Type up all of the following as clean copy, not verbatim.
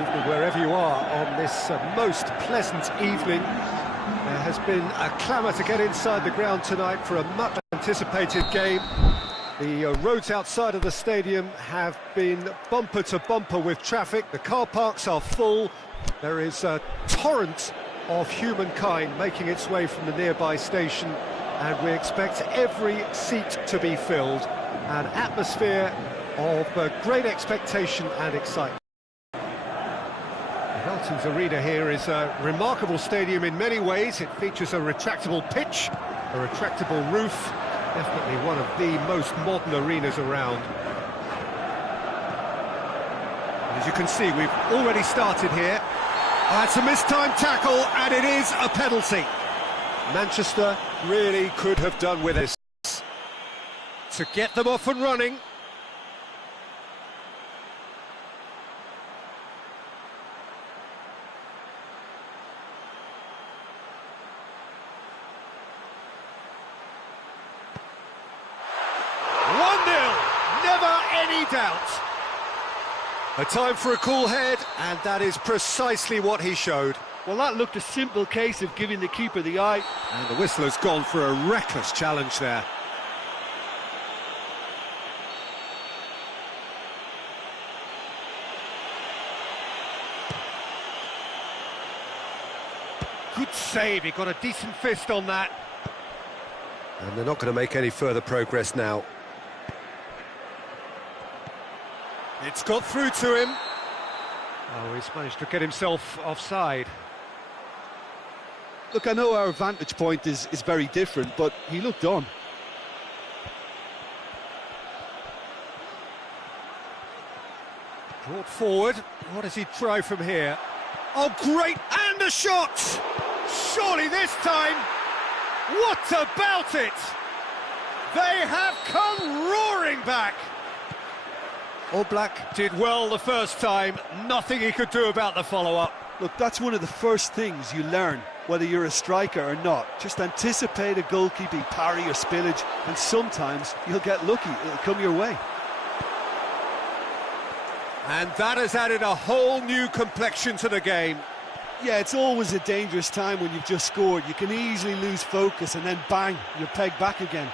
Evening, wherever you are on this most pleasant evening. There has been a clamour to get inside the ground tonight for a much anticipated game. The roads outside of the stadium have been bumper to bumper with traffic. The car parks are full. There is a torrent of humankind making its way from the nearby station, and we expect every seat to be filled. An atmosphere of great expectation and excitement. Velton's Arena here is a remarkable stadium in many ways. It features a retractable pitch, a retractable roof, definitely one of the most modern arenas around. As you can see, we've already started here. That's a mistimed tackle, and it is a penalty. Manchester really could have done with this to get them off and running. Doubt. A time for a cool head, and that is precisely what he showed. Well, that looked a simple case of giving the keeper the eye. And the whistle has gone for a reckless challenge there. Good save, he got a decent fist on that. And they're not going to make any further progress now. It's got through to him. Oh, he's managed to get himself offside. Look, I know our vantage point is very different, but he looked on. Brought forward. What does he try from here? Oh, great! And a shot! Surely this time! What about it? They have come roaring back! All Black did well the first time, nothing he could do about the follow-up. Look, that's one of the first things you learn, whether you're a striker or not. Just anticipate a goalkeeping parry or spillage, and sometimes you'll get lucky, it'll come your way. And that has added a whole new complexion to the game. Yeah, it's always a dangerous time when you've just scored. You can easily lose focus and then bang, you're pegged back again.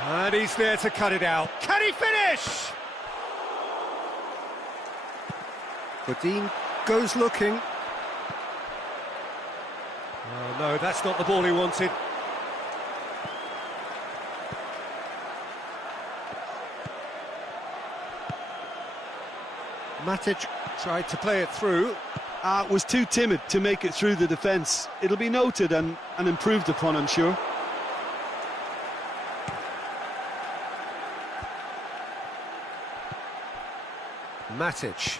And he's there to cut it out. Can he finish? Godin goes looking. Oh no, that's not the ball he wanted. Matic tried to play it through. Was too timid to make it through the defence. It'll be noted and improved upon, I'm sure. Matic.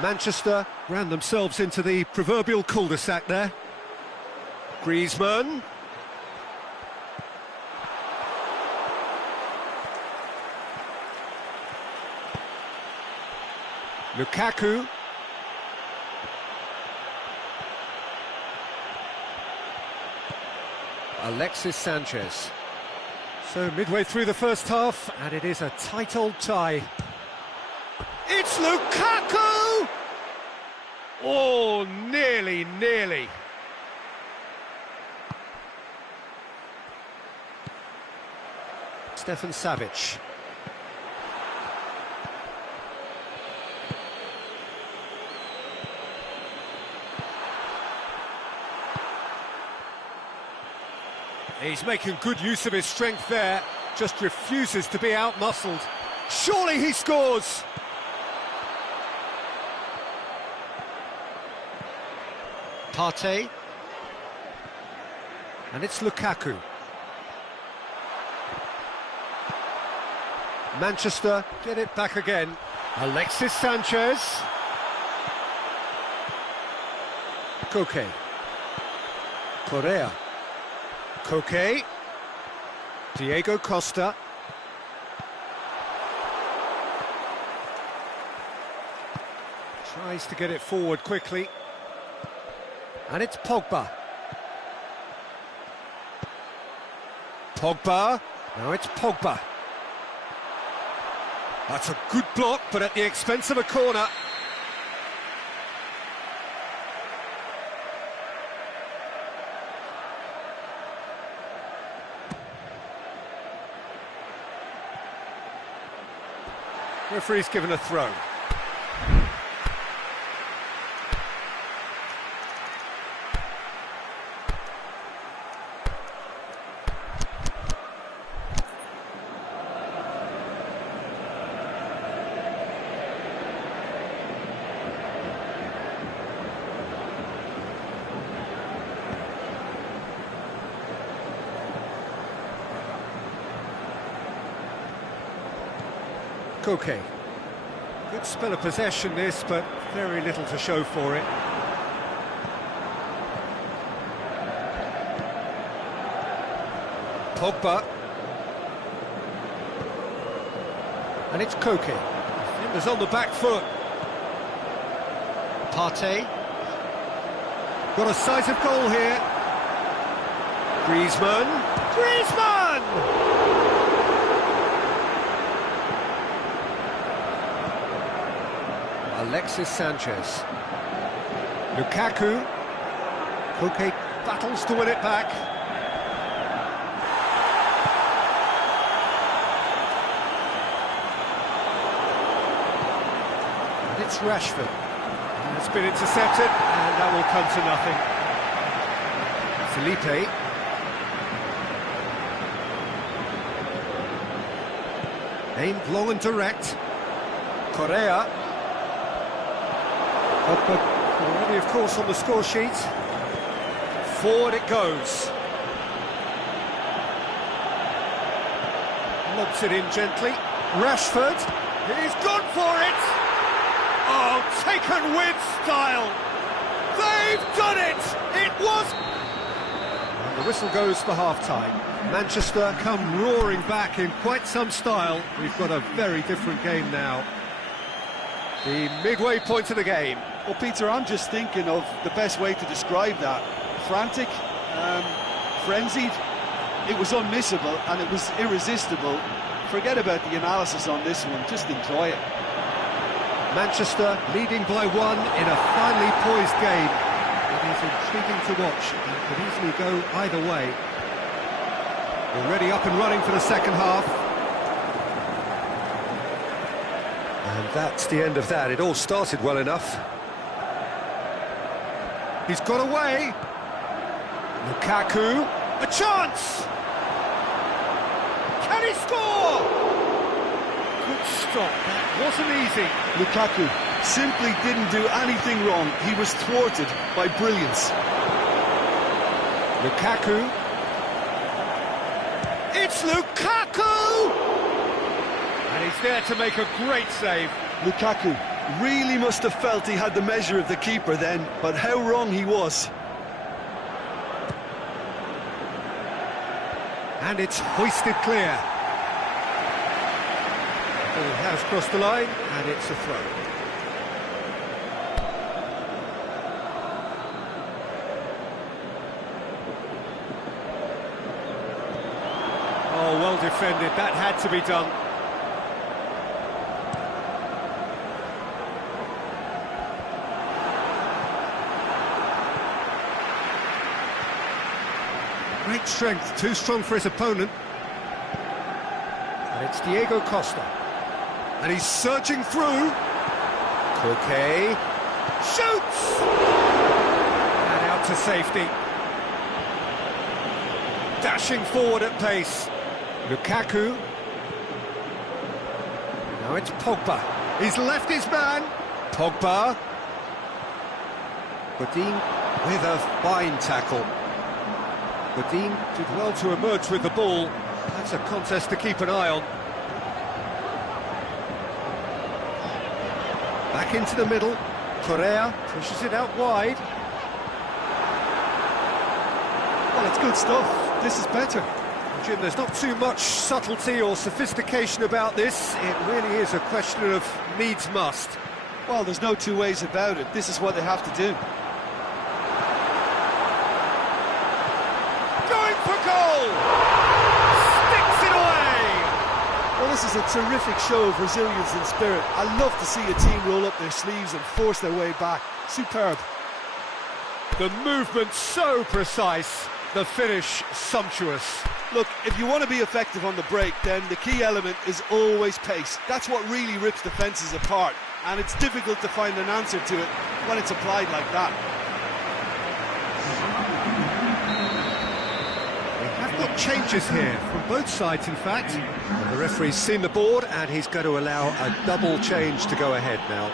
Manchester ran themselves into the proverbial cul-de-sac there. Griezmann. Lukaku. Alexis Sanchez. So midway through the first half, and it is a tight old tie. It's Lukaku! Oh, nearly. Stefan Savic. He's making good use of his strength there, just refuses to be out-muscled. Surely he scores! Partey. And it's Lukaku. Manchester get it back again. Alexis Sanchez. Koke. Correa. Koke. Diego Costa. Tries to get it forward quickly. And it's Pogba. Pogba. Now it's Pogba. That's a good block, but at the expense of a corner. Referee's given a throw. Koke. Good spell of possession this, but very little to show for it. Pogba. And it's Koke. Defenders on the back foot. Partey. Got a sight of goal here. Griezmann. Griezmann! Alexis Sanchez. Lukaku. Koke battles to win it back. And it's Rashford. It's been intercepted, and that will come to nothing. Felipe. Aimed long and direct. Correa. Already, of course, on the score sheet. Forward it goes. Lobs it in gently. Rashford. He's gone for it. Oh, taken with style. They've done it. It was. And the whistle goes for half-time. Manchester come roaring back in quite some style. We've got a very different game now. The midway point of the game. Well, Peter, I'm just thinking of the best way to describe that. Frantic, frenzied. It was unmissable and it was irresistible. Forget about the analysis on this one, just enjoy it. Manchester leading by 1 in a finely poised game. It is intriguing to watch and could easily go either way. Already up and running for the second half. And that's the end of that. It all started well enough. He's got away. Lukaku. A chance! Can he score? Good stop. That wasn't easy. Lukaku simply didn't do anything wrong. He was thwarted by brilliance. Lukaku. It's Lukaku! And he's there to make a great save. Lukaku really must have felt he had the measure of the keeper then, but how wrong he was. And it's hoisted clear. Ball has crossed the line, and it's a throw. Oh, well defended. That had to be done. Great strength, too strong for his opponent. And it's Diego Costa. And he's surging through. Koke. Shoots! And out to safety. Dashing forward at pace. Lukaku. Now it's Pogba. He's left his man. Pogba. Godin with a fine tackle. Godin did well to emerge with the ball. That's a contest to keep an eye on. Back into the middle. Correa pushes it out wide. Well, it's good stuff. This is better. Jim, there's not too much subtlety or sophistication about this. It really is a question of needs must. Well, there's no two ways about it. This is what they have to do. Going for goal! this is a terrific show of resilience and spirit. I love to see a team roll up their sleeves and force their way back. Superb. The movement so precise, the finish sumptuous. Look, if you want to be effective on the break, then the key element is always pace. That's what really rips defences apart, and it's difficult to find an answer to it when it's applied like that. Got changes here from both sides, in fact. And the referee's seen the board and he's going to allow a double change to go ahead now.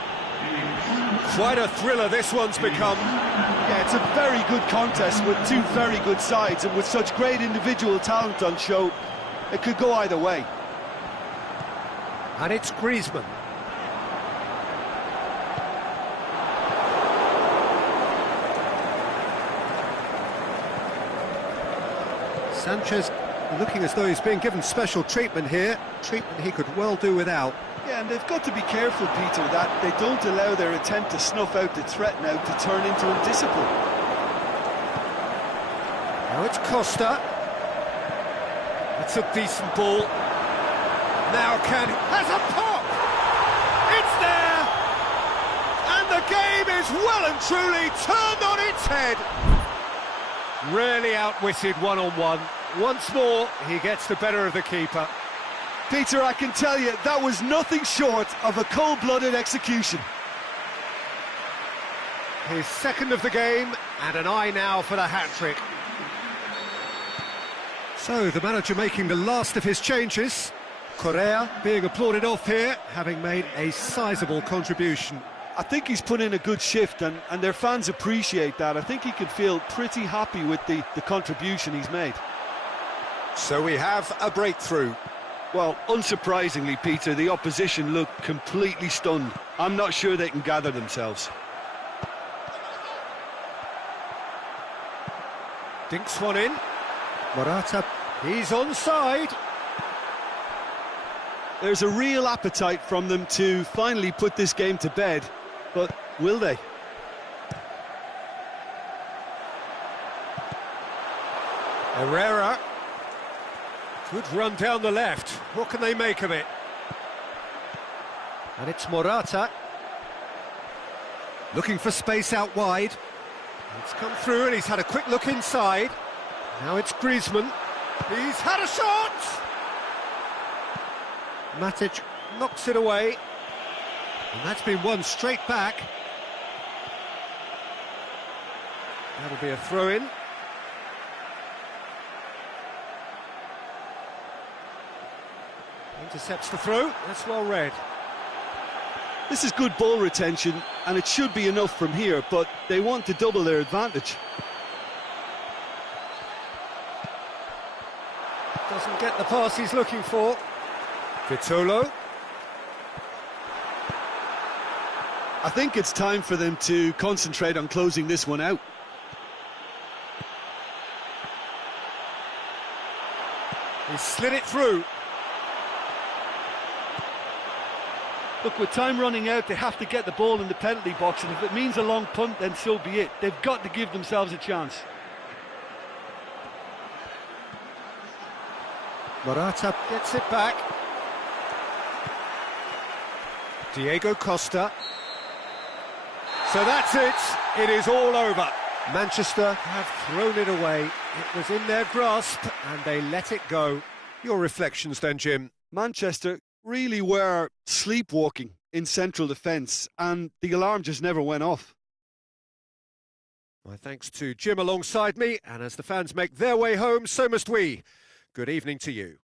Quite a thriller this one's become. Yeah, it's a very good contest with two very good sides, and with such great individual talent on show, it could go either way. And it's Griezmann. Sanchez looking as though he's being given special treatment here, treatment he could well do without. Yeah, and they've got to be careful, Peter, that they don't allow their attempt to snuff out the threat now to turn into indiscipline. Now it's Costa. It's a decent ball. Now has a pop! It's there! And the game is well and truly turned on its head. Really outwitted one-on-one. Once more, he gets the better of the keeper. Peter, I can tell you, that was nothing short of a cold-blooded execution. His second of the game, and an eye now for the hat-trick. So, the manager making the last of his changes. Correa being applauded off here, having made a sizable contribution. I think he's put in a good shift, and their fans appreciate that. I think he can feel pretty happy with the contribution he's made. So we have a breakthrough. Well, unsurprisingly, Peter, the opposition look completely stunned. I'm not sure they can gather themselves. Dinks one in. Morata, he's onside. There's a real appetite from them to finally put this game to bed, but will they? Herrera. Good run down the left. What can they make of it? And it's Morata. Looking for space out wide. It's come through and he's had a quick look inside. Now it's Griezmann. He's had a shot! Matic knocks it away. And that's been won straight back. That'll be a throw-in. Intercepts the throw, that's well read. This is good ball retention, and it should be enough from here, but they want to double their advantage. Doesn't get the pass he's looking for. Vitolo. I think it's time for them to concentrate on closing this one out. He slid it through. Look, with time running out, they have to get the ball in the penalty box, and if it means a long punt, then so be it. They've got to give themselves a chance. Morata gets it back. Diego Costa. So that's it. It is all over. Manchester have thrown it away. It was in their grasp and they let it go. Your reflections then, Jim? Manchester really were sleepwalking in central defence, and the alarm just never went off. My thanks to Jim alongside me, and as the fans make their way home, so must we. Good evening to you.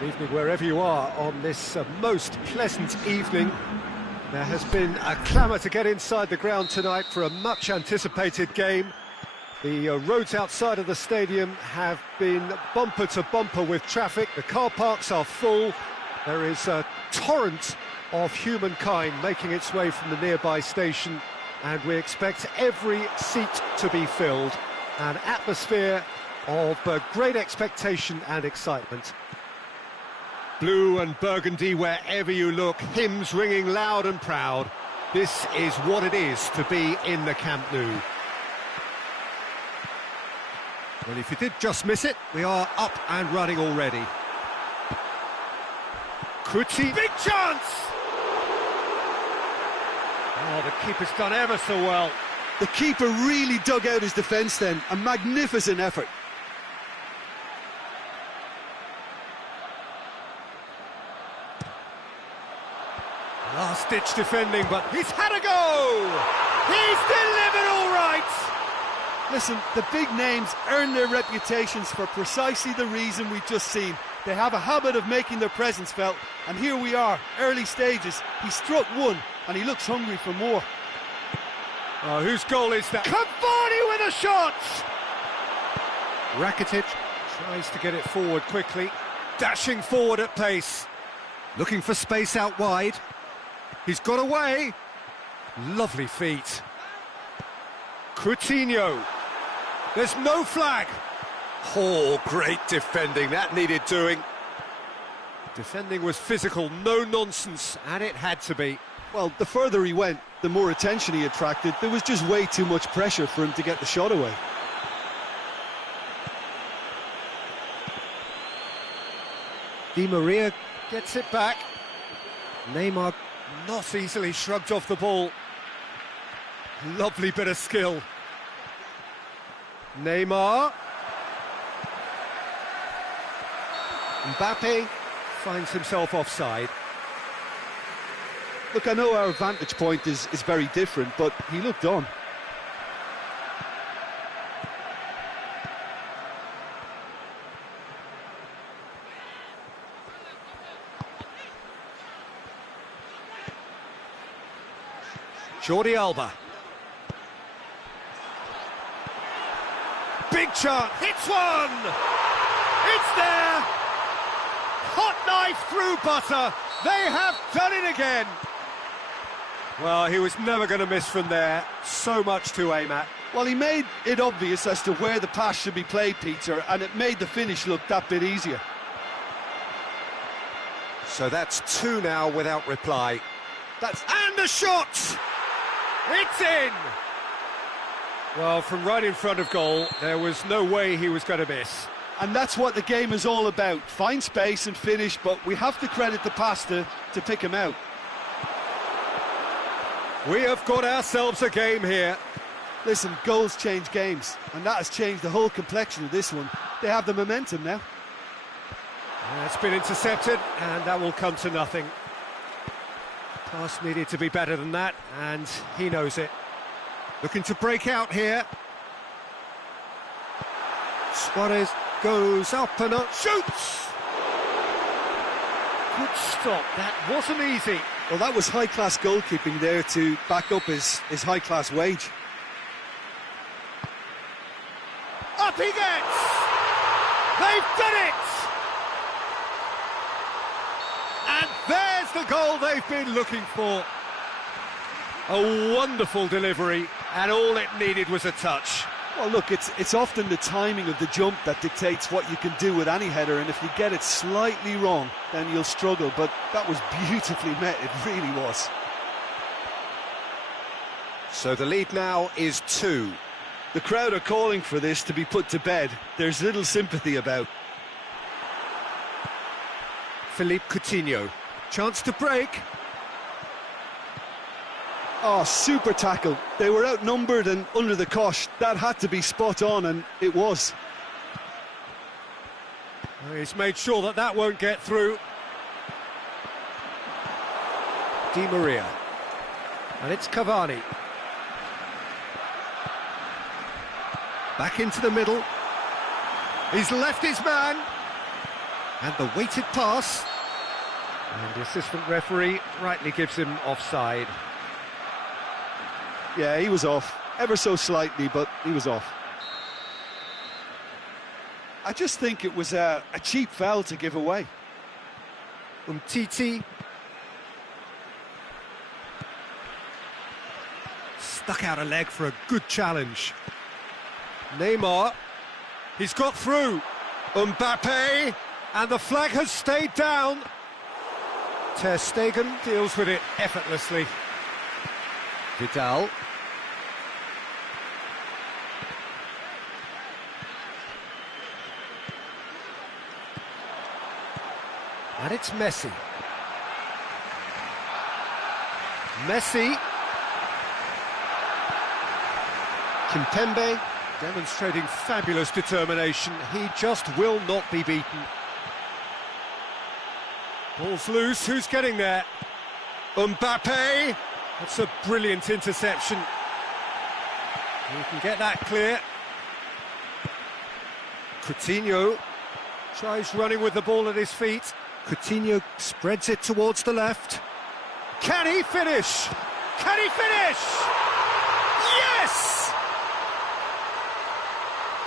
Good evening wherever you are on this most pleasant evening. There has been a clamour to get inside the ground tonight for a much anticipated game. The roads outside of the stadium have been bumper to bumper with traffic. The car parks are full. There is a torrent of humankind making its way from the nearby station, and we expect every seat to be filled. An atmosphere of great expectation and excitement. Blue and burgundy wherever you look, hymns ringing loud and proud. This is what it is to be in the Camp Nou. Well, if you did just miss it, we are up and running already. Coutinho, big chance! Oh, the keeper's done ever so well. The keeper really dug out his defence then, a magnificent effort. Last-ditch defending, but he's had a go! He's delivered all right! Listen, the big names earn their reputations for precisely the reason we've just seen. They have a habit of making their presence felt, and here we are, early stages. He struck one, and he looks hungry for more. Oh, whose goal is that? Cavani with a shot! Rakitic tries to get it forward quickly, dashing forward at pace, looking for space out wide. He's got away. Lovely feet. Coutinho. There's no flag. Oh, great defending. That needed doing. Defending was physical, no nonsense, and it had to be. Well, the further he went, the more attention he attracted. There was just way too much pressure for him to get the shot away. Di Maria gets it back. Neymar not easily shrugged off the ball. Lovely bit of skill. Neymar. Mbappe finds himself offside. Look, I know our vantage point is very different, but he looked on. Jordi Alba. Big chance, hits one! It's there! Hot knife through butter. They have done it again. Well, he was never going to miss from there. So much to aim at. Well, he made it obvious as to where the pass should be played, Peter, and it made the finish look that bit easier. So that's two now without reply. And the shot! It's in! Well, from right in front of goal, there was no way he was going to miss. And that's what the game is all about. Find space and finish, but we have to credit the pass to pick him out. We have got ourselves a game here. Listen, goals change games, and that has changed the whole complexion of this one. They have the momentum now. It's been intercepted, and that will come to nothing. Pass needed to be better than that, and he knows it. Looking to break out here. Suarez goes up and up, shoots! Good stop, that wasn't easy. Well, that was high-class goalkeeping there to back up his high-class wage. Up he gets! They've done it! And there's the goal they've been looking for. A wonderful delivery, and all it needed was a touch. Well, look, it's often the timing of the jump that dictates what you can do with any header, and if you get it slightly wrong, then you'll struggle, but that was beautifully met, it really was. So the lead now is 2. The crowd are calling for this to be put to bed. There's little sympathy about. Philippe Coutinho, chance to break. Oh, super tackle. They were outnumbered and under the cosh. That had to be spot on, and it was. He's made sure that that won't get through. Di Maria. And it's Cavani. Back into the middle. He's left his man. And the weighted pass. And the assistant referee rightly gives him offside. Yeah, he was off, ever so slightly, but he was off. I just think it was a cheap foul to give away. Umtiti. Stuck out a leg for a good challenge. Neymar. He's got through. Mbappe. And the flag has stayed down. Ter Stegen deals with it effortlessly. Vidal. And it's Messi. Messi. Kimpembe demonstrating fabulous determination. He just will not be beaten. Ball's loose. Who's getting there? Mbappe. That's a brilliant interception. You can get that clear. Coutinho tries running with the ball at his feet. Coutinho spreads it towards the left. Can he finish? Can he finish? Yes!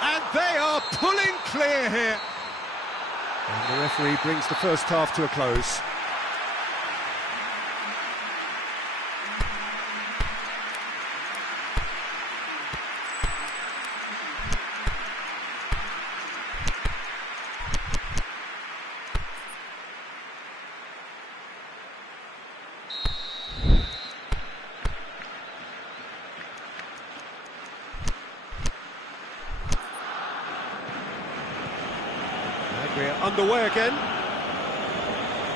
And they are pulling clear here. And the referee brings the first half to a close. We're underway again.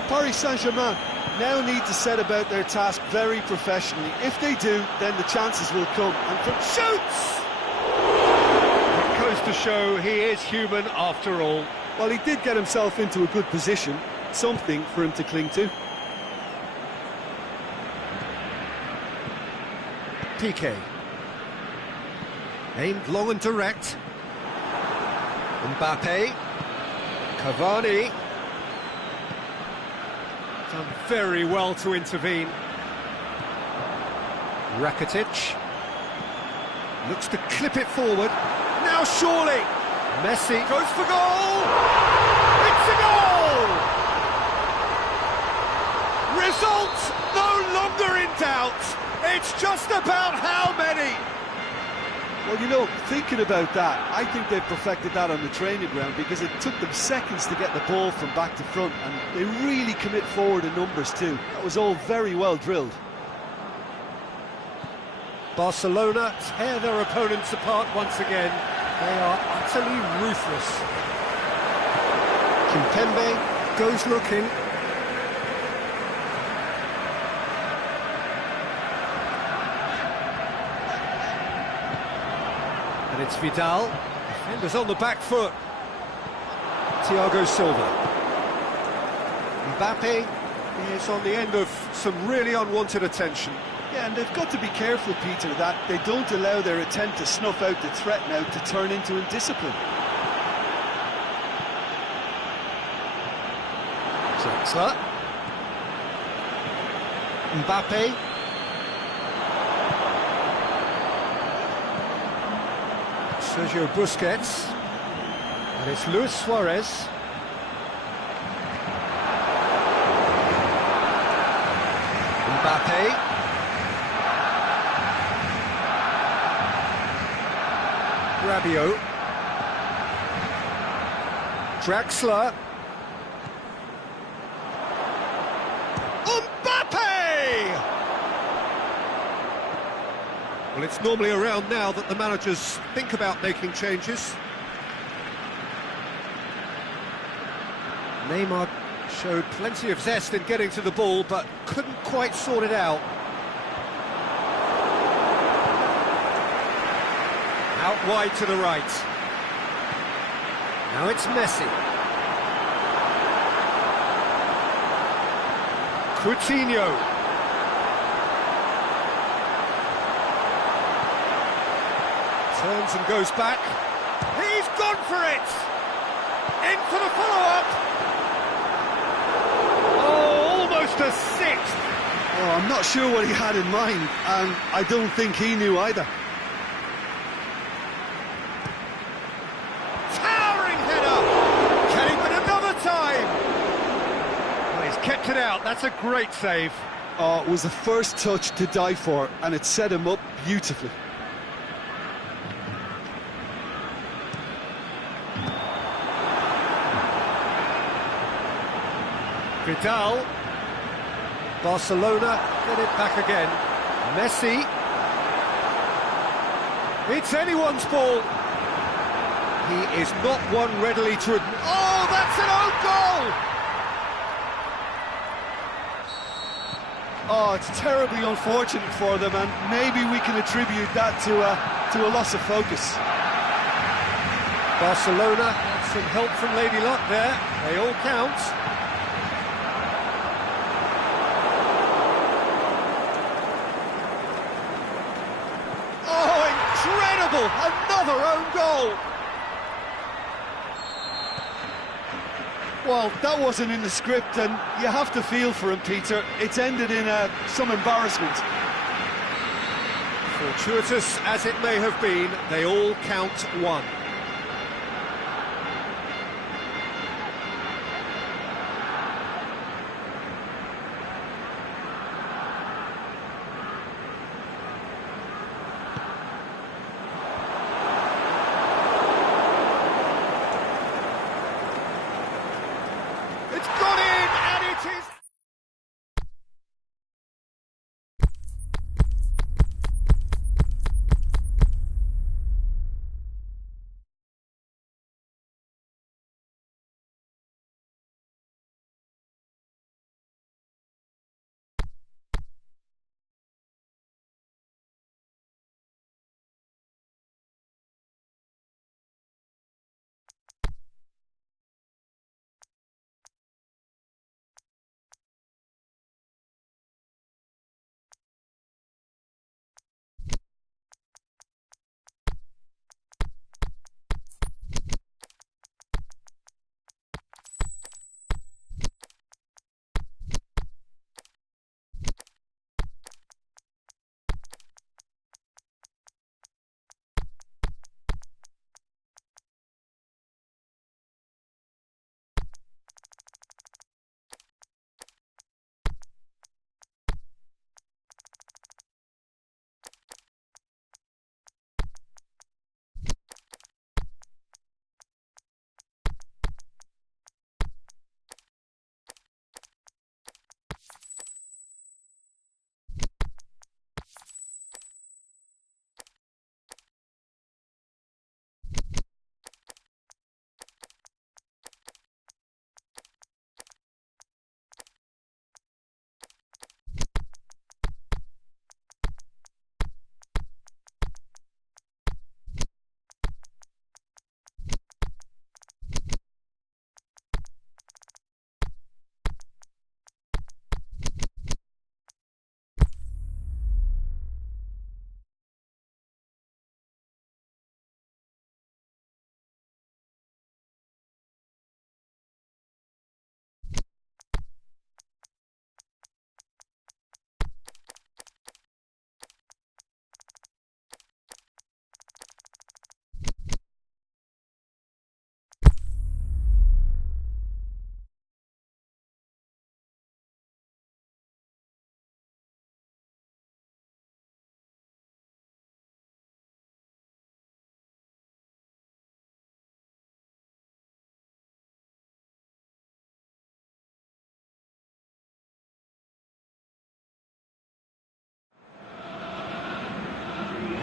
Paris Saint-Germain now need to set about their task very professionally. If they do, then the chances will come. And from shoots! It goes to show he is human after all. Well, he did get himself into a good position, something for him to cling to. Piqué. Aimed long and direct. Mbappe. Cavani. Done very well to intervene. Rakitic. Looks to clip it forward. Now surely. Messi goes for goal. It's a goal! Result no longer in doubt. It's just about how many. Well, you know, thinking about that, I think they've perfected that on the training ground because it took them seconds to get the ball from back to front, and they really commit forward in numbers too. That was all very well drilled. Barcelona tear their opponents apart once again. They are utterly ruthless. Kimpembe goes looking. And it's Vidal. Defenders on the back foot. Thiago Silva. Mbappe is on the end of some really unwanted attention. Yeah, and they've got to be careful, Peter, that they don't allow their attempt to snuff out the threat now to turn into indiscipline. Draxler. Mbappe. Sergio Busquets. And it's Luis Suarez. Mbappe. Rabiot. Draxler. Mbappe! Well, it's normally around now that the managers think about making changes. Neymar showed plenty of zest in getting to the ball, but couldn't quite sort it out. Out wide to the right. Now it's Messi. Coutinho. Turns and goes back. He's gone for it! In for the follow-up! the sixth. Oh, I'm not sure what he had in mind, and I don't think he knew either. Towering header! Can he win another time? Well, he's kept it out. That's a great save. Oh, it was the first touch to die for, and it set him up beautifully. Vidal. Barcelona get it back again. Messi. It's anyone's ball. He is not one readily to... Oh, that's an own goal! Oh, it's terribly unfortunate for them, and maybe we can attribute that to a loss of focus. Barcelona had some help from Lady Luck there. They all count. Oh, incredible! Another own goal! Well, that wasn't in the script, and you have to feel for him, Peter. It's ended in some embarrassment. Fortuitous as it may have been, they all count one. It's gone in, and it is...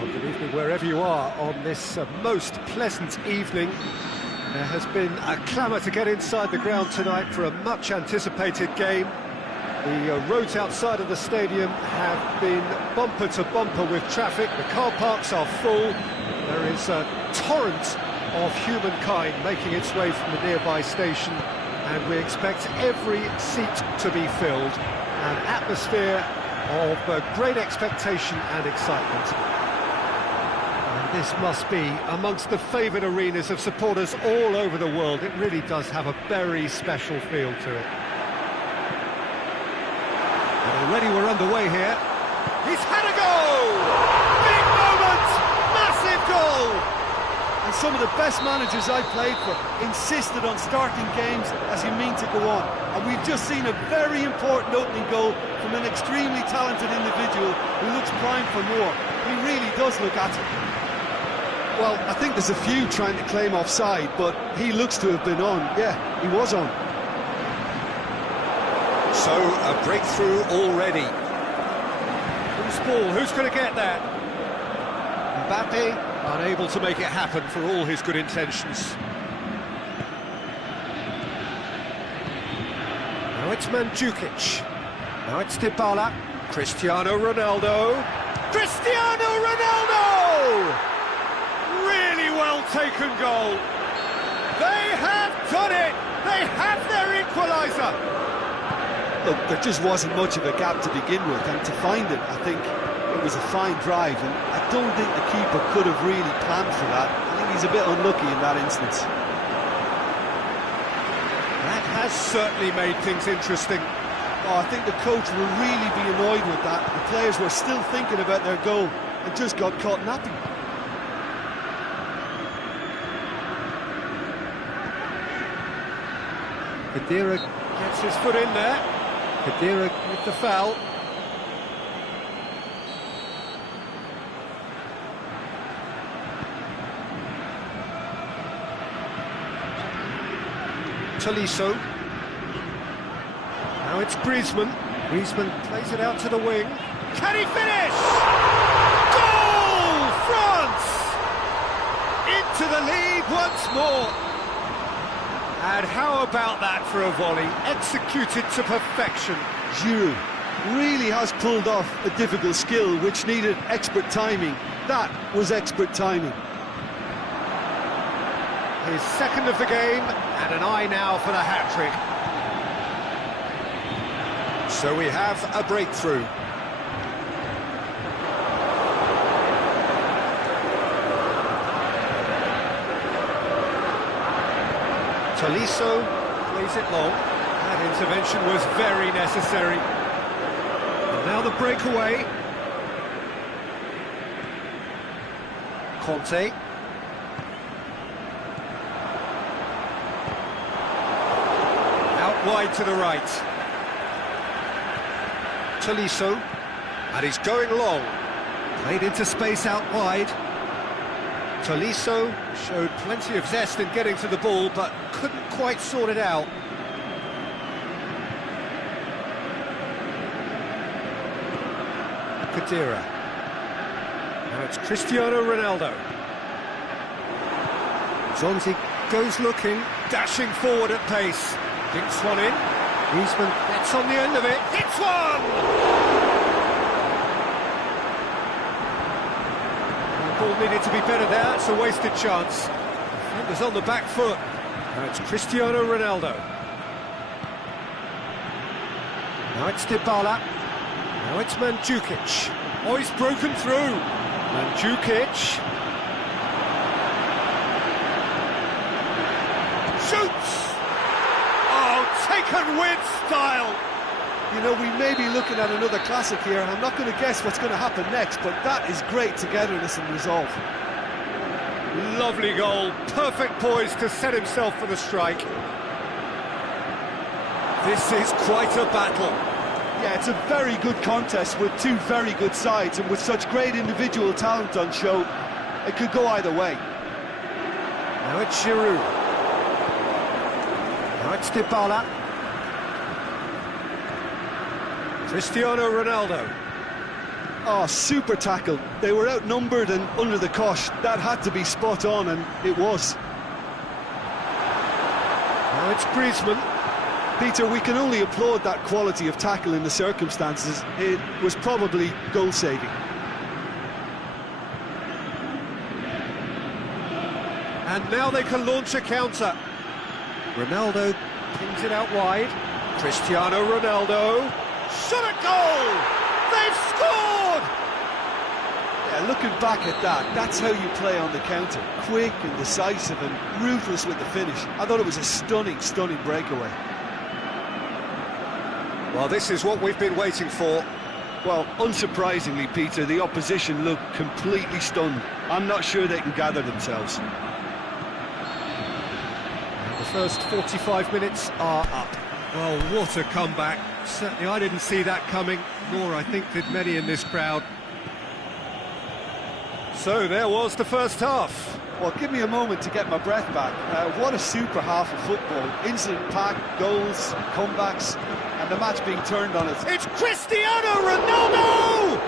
Good evening wherever you are on this most pleasant evening. There has been a clamour to get inside the ground tonight for a much anticipated game. The roads outside of the stadium have been bumper to bumper with traffic. The car parks are full. There is a torrent of humankind making its way from the nearby station, and we expect every seat to be filled. An atmosphere of great expectation and excitement. This must be amongst the favoured arenas of supporters all over the world. It really does have a very special feel to it. Already we're underway here. He's had a goal! Big moment! Massive goal! And some of the best managers I've played for insisted on starting games as you mean to go on. And we've just seen a very important opening goal from an extremely talented individual who looks primed for more. He really does look at it. Well, I think there's a few trying to claim offside, but he looks to have been on. Yeah, he was on. So, a breakthrough already. Who's ball? Who's going to get that? Mbappe, unable to make it happen for all his good intentions. Now it's Mandzukic. Now it's Dybala. Cristiano Ronaldo. Cristiano Ronaldo! Really well taken goal. They have done it! They have their equaliser! Look, there just wasn't much of a gap to begin with, and to find it, I think it was a fine drive, and I don't think the keeper could have really planned for that. I think he's a bit unlucky in that instance. That has certainly made things interesting. Oh, I think the coach will really be annoyed with that. The players were still thinking about their goal and just got caught napping. Khedira gets his foot in there. Khedira with the foul. Tolisso. Now it's Griezmann. Griezmann plays it out to the wing. Can he finish? Goal! France! Into the lead once more. And how about that for a volley? Executed to perfection. Giroud really has pulled off a difficult skill which needed expert timing. That was expert timing. His second of the game, and an eye now for the hat-trick. So we have a breakthrough. Tolisso plays it long. That intervention was very necessary. And now the breakaway. Conte. Out wide to the right. Tolisso. And he's going long. Played into space out wide. Tolisso showed plenty of zest in getting to the ball, but couldn't quite sort it out. Khedira. Now it's Cristiano Ronaldo. Zonzi goes looking, dashing forward at pace. Dinks one in. Griezmann gets on the end of it. Hits one! Ball needed to be better there, it's a wasted chance. Defenders on the back foot. Now it's Cristiano Ronaldo. Now it's Dybala. Now it's Mandzukic. Oh, he's broken through. Mandzukic. Shoots! Oh, taken with style. You know, we may be looking at another classic here, and I'm not going to guess what's going to happen next, but that is great togetherness and resolve. Lovely goal, perfect poise to set himself for the strike. This is quite a battle. Yeah, it's a very good contest with two very good sides, and with such great individual talent on show, it could go either way. Now it's Giroud. Now it's Dybala. Cristiano Ronaldo. Oh, super tackle. They were outnumbered and under the cosh. That had to be spot on, and it was. Now it's Griezmann. Peter, we can only applaud that quality of tackle in the circumstances. It was probably goal-saving. And now they can launch a counter. Ronaldo pings it out wide. Cristiano Ronaldo. Shot a goal! They've scored! Yeah, looking back at that, that's how you play on the counter. Quick and decisive and ruthless with the finish. I thought it was a stunning, stunning breakaway. Well, this is what we've been waiting for. Well, unsurprisingly, Peter, the opposition look completely stunned. I'm not sure they can gather themselves. And the first 45 minutes are up. Well, what a comeback. Certainly I didn't see that coming, nor I think did many in this crowd. So there was the first half. Well, give me a moment to get my breath back. What a super half of football. Incident-packed goals, comebacks, and the match being turned on its... It's Cristiano Ronaldo!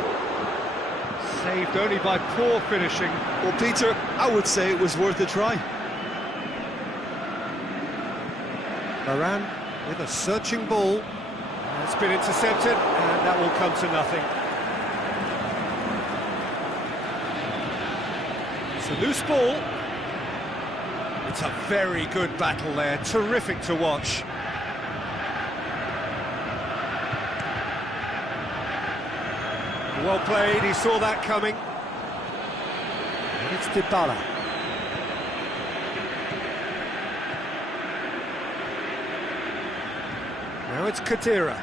Saved only by poor finishing. Well, Peter, I would say it was worth a try. Varane with a searching ball. It's been intercepted, and that will come to nothing. It's a loose ball. It's a very good battle there, terrific to watch. Well played, he saw that coming. And it's Dybala. Now it's Kadira.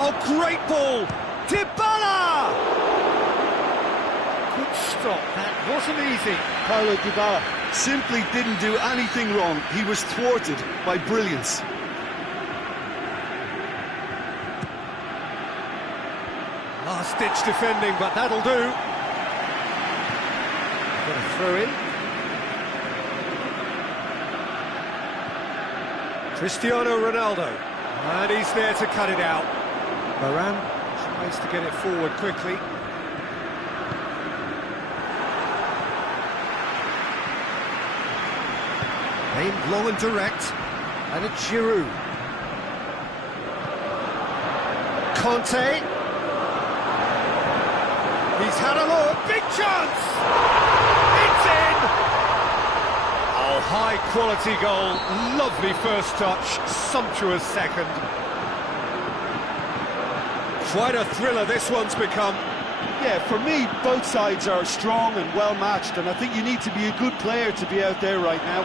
Oh, great ball! Dybala! Good stop, that wasn't easy. Paulo Dybala simply didn't do anything wrong. He was thwarted by brilliance. Last-ditch defending, but that'll do. Got a throw in. Cristiano Ronaldo, and he's there to cut it out. Varane tries to get it forward quickly. Aimed long and direct, and it's Giroud. Conte. He's had a look, big chance! It's in! Oh, high-quality goal, lovely first touch, sumptuous second. Quite a thriller this one's become. Yeah, for me, both sides are strong and well-matched, and I think you need to be a good player to be out there right now.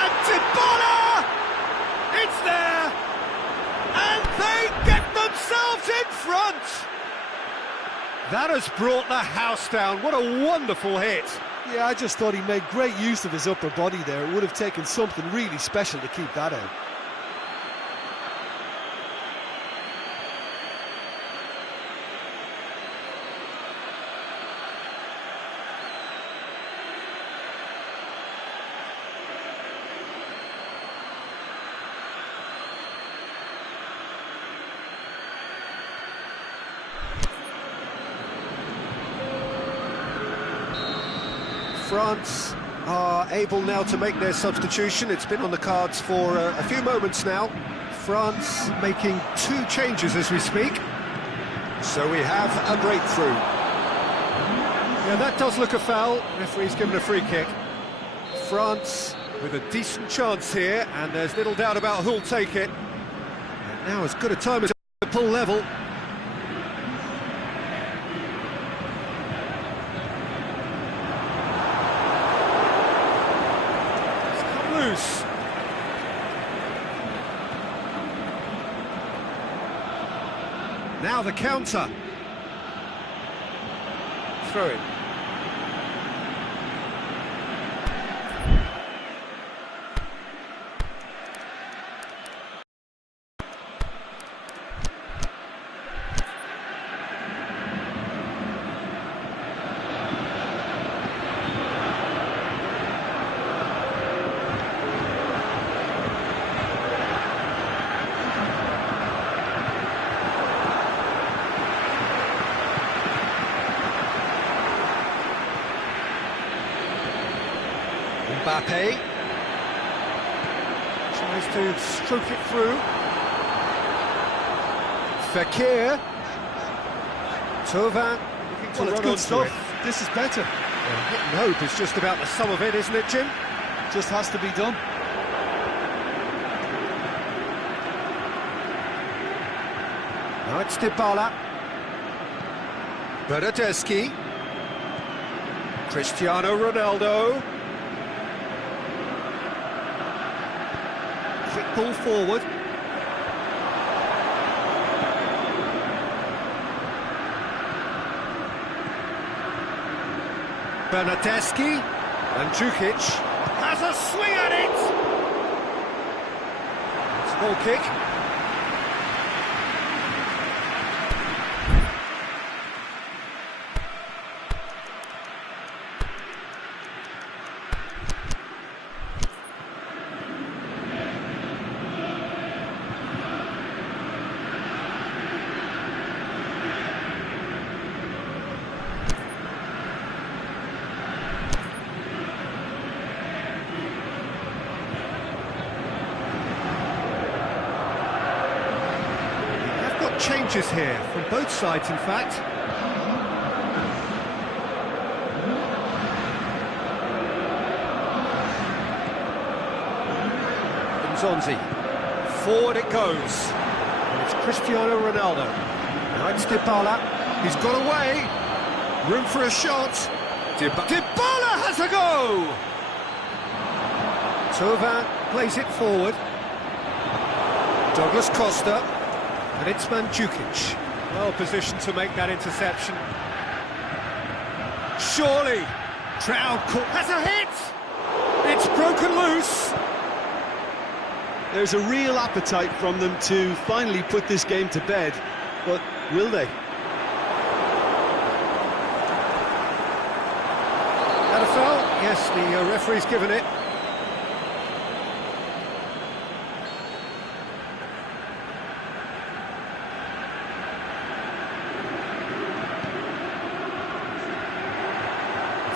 And Dybala! It's there! And they get themselves in front! That has brought the house down. What a wonderful hit. Yeah, I just thought he made great use of his upper body there. It would have taken something really special to keep that out. France are able now to make their substitution. It's been on the cards for a few moments now. France making 2 changes as we speak. So we have a breakthrough. Yeah, that does look a foul. Referee's given a free kick. France with a decent chance here, and there's little doubt about who'll take it. And now as good a time as to pull level. Now the counter. Throw it. Mbappe tries to stroke it through. Fekir. Tauvin looking to run good stuff. It. This is better. Well, hit and hope is just about the sum of it, isn't it, Jim? Just has to be done. Now it's Dybala. Bernardeschi. Cristiano Ronaldo. Quick ball forward. Bernardeschi and Djukic has a swing at it. It's a goal kick. Changes here from both sides, in fact. Nzonzi. Forward it goes. And it's Cristiano Ronaldo. Now it's Dybala. He's got away. Room for a shot. Dybala has a go! Tay1 plays it forward. Douglas Costa. And it's Djukic. Well positioned to make that interception. Surely. Trout has a hit! It's broken loose. There's a real appetite from them to finally put this game to bed, but will they? That a foul? Yes, the referee's given it.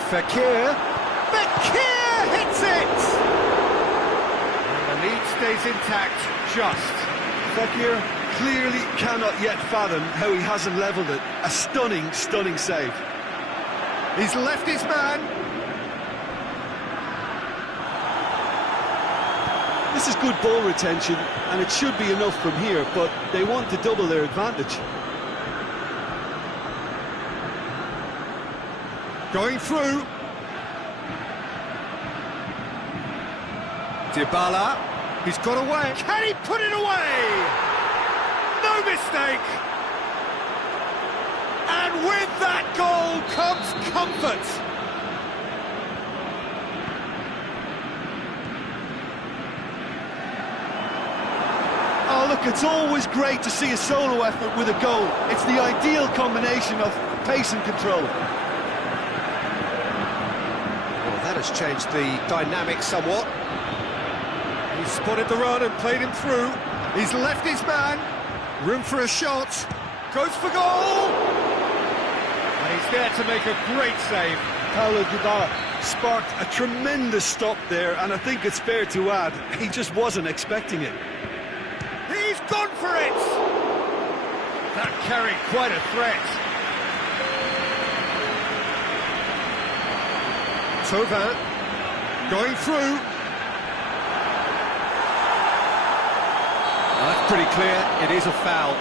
Fekir hits it! And the lead stays intact, just. Fekir clearly cannot yet fathom how he hasn't levelled it. A stunning, stunning save. He's left his man. This is good ball retention, and it should be enough from here, but they want to double their advantage. Going through. Dybala. He's got away. Can he put it away? No mistake. And with that goal comes comfort. Oh, look, it's always great to see a solo effort with a goal. It's the ideal combination of pace and control. That has changed the dynamic somewhat. He's spotted the run and played him through. He's left his man. Room for a shot. Goes for goal. And he's there to make a great save. Paulo Dybala sparked a tremendous stop there, and I think it's fair to add, he just wasn't expecting it. He's gone for it. That carried quite a threat. Tay1 going through. Well, that's pretty clear, it is a foul.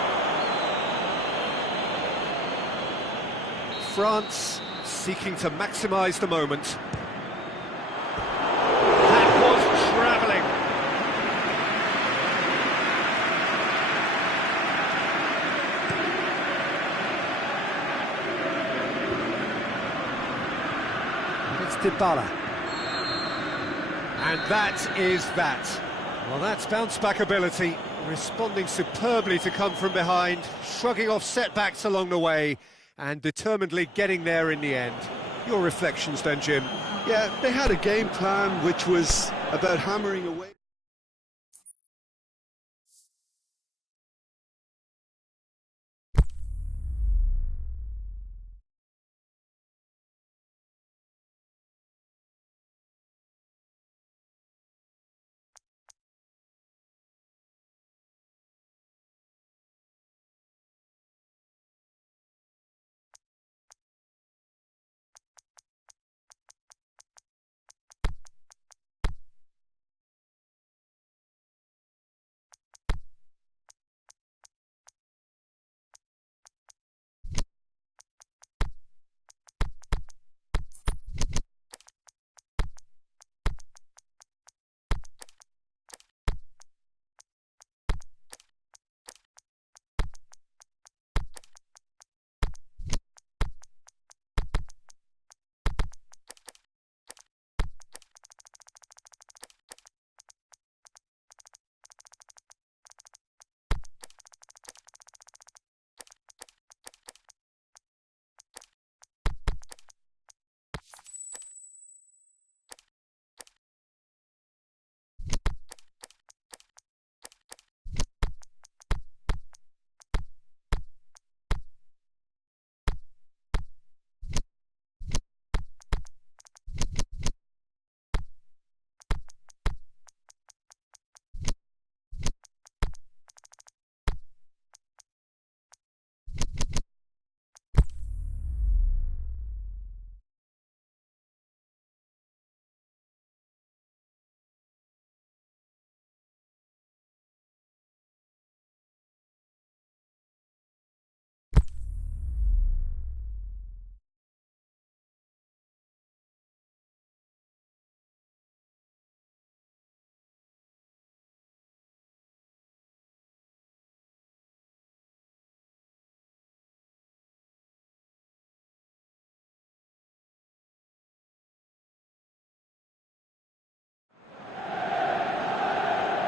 France seeking to maximise the moment. That was travelling. It's Dybala. And that is that. Well, that's bounce-back ability, responding superbly to come from behind, shrugging off setbacks along the way, and determinedly getting there in the end. Your reflections then, Jim? Yeah, they had a game plan which was about hammering away.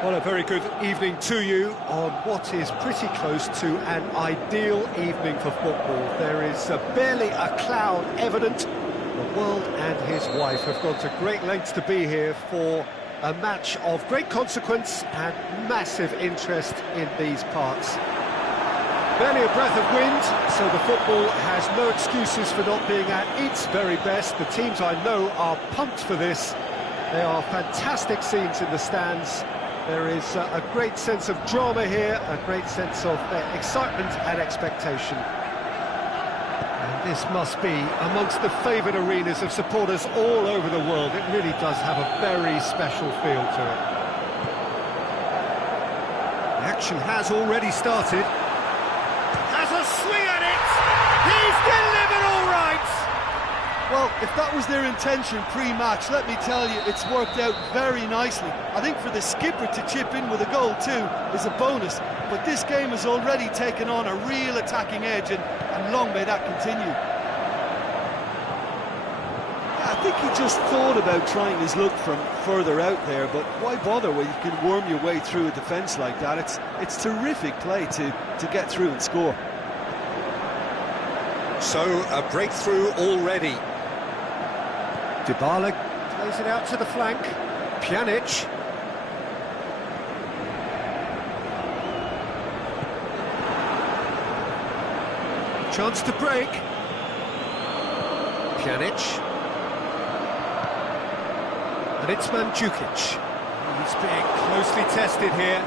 Well, a very good evening to you on what is pretty close to an ideal evening for football. There is barely a cloud evident. The world and his wife have gone to great lengths to be here for a match of great consequence and massive interest in these parts. Barely a breath of wind, so the football has no excuses for not being at its very best. The teams I know are pumped for this. There are fantastic scenes in the stands. There is a great sense of drama here, a great sense of excitement and expectation. And this must be amongst the favoured arenas of supporters all over the world. It really does have a very special feel to it. The action has already started. Has a swing at it! He's delivered all right! Well, if that was their intention pre-match, let me tell you, it's worked out very nicely. I think for the skipper to chip in with a goal too is a bonus, but this game has already taken on a real attacking edge, and long may that continue. Yeah, I think he just thought about trying his luck from further out there, but why bother when you can worm your way through a defence like that? It's terrific play to get through and score. So, a breakthrough already. Dybala plays it out to the flank. Pjanic. Chance to break. Pjanic. And it's Mandzukic. He's being closely tested here.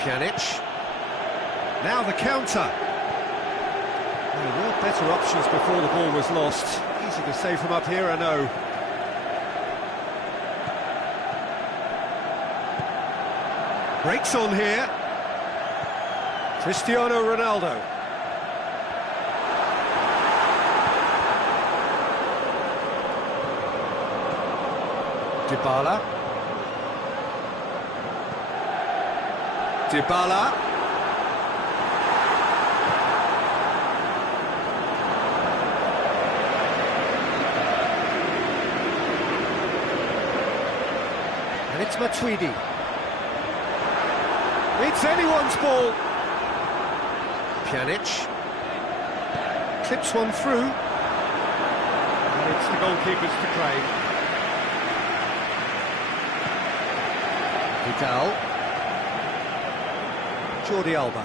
Pjanic. Now the counter. There were better options before the ball was lost. Easy to save from up here, I know. Breaks on here. Cristiano Ronaldo. Dybala. Dybala. And it's Matuidi. It's anyone's ball. Pjanic. Clips one through. And it's the goalkeeper's to claim. Vidal. Jordi Alba.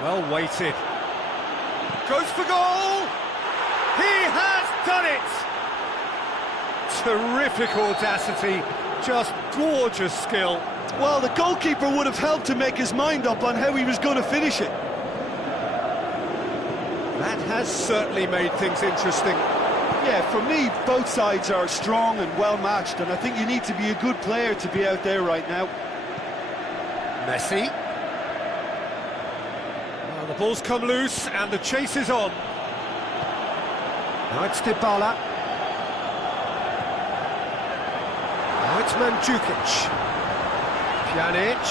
Well weighted. Goes for goal! He has done it! Terrific audacity, just gorgeous skill. Well, the goalkeeper would have helped to make his mind up on how he was going to finish it. That has certainly made things interesting. Yeah, for me, both sides are strong and well-matched, and I think you need to be a good player to be out there right now. Messi. Well, the ball's come loose, and the chase is on. Now it's Dybala. Now it's Mandzukic. Pjanic.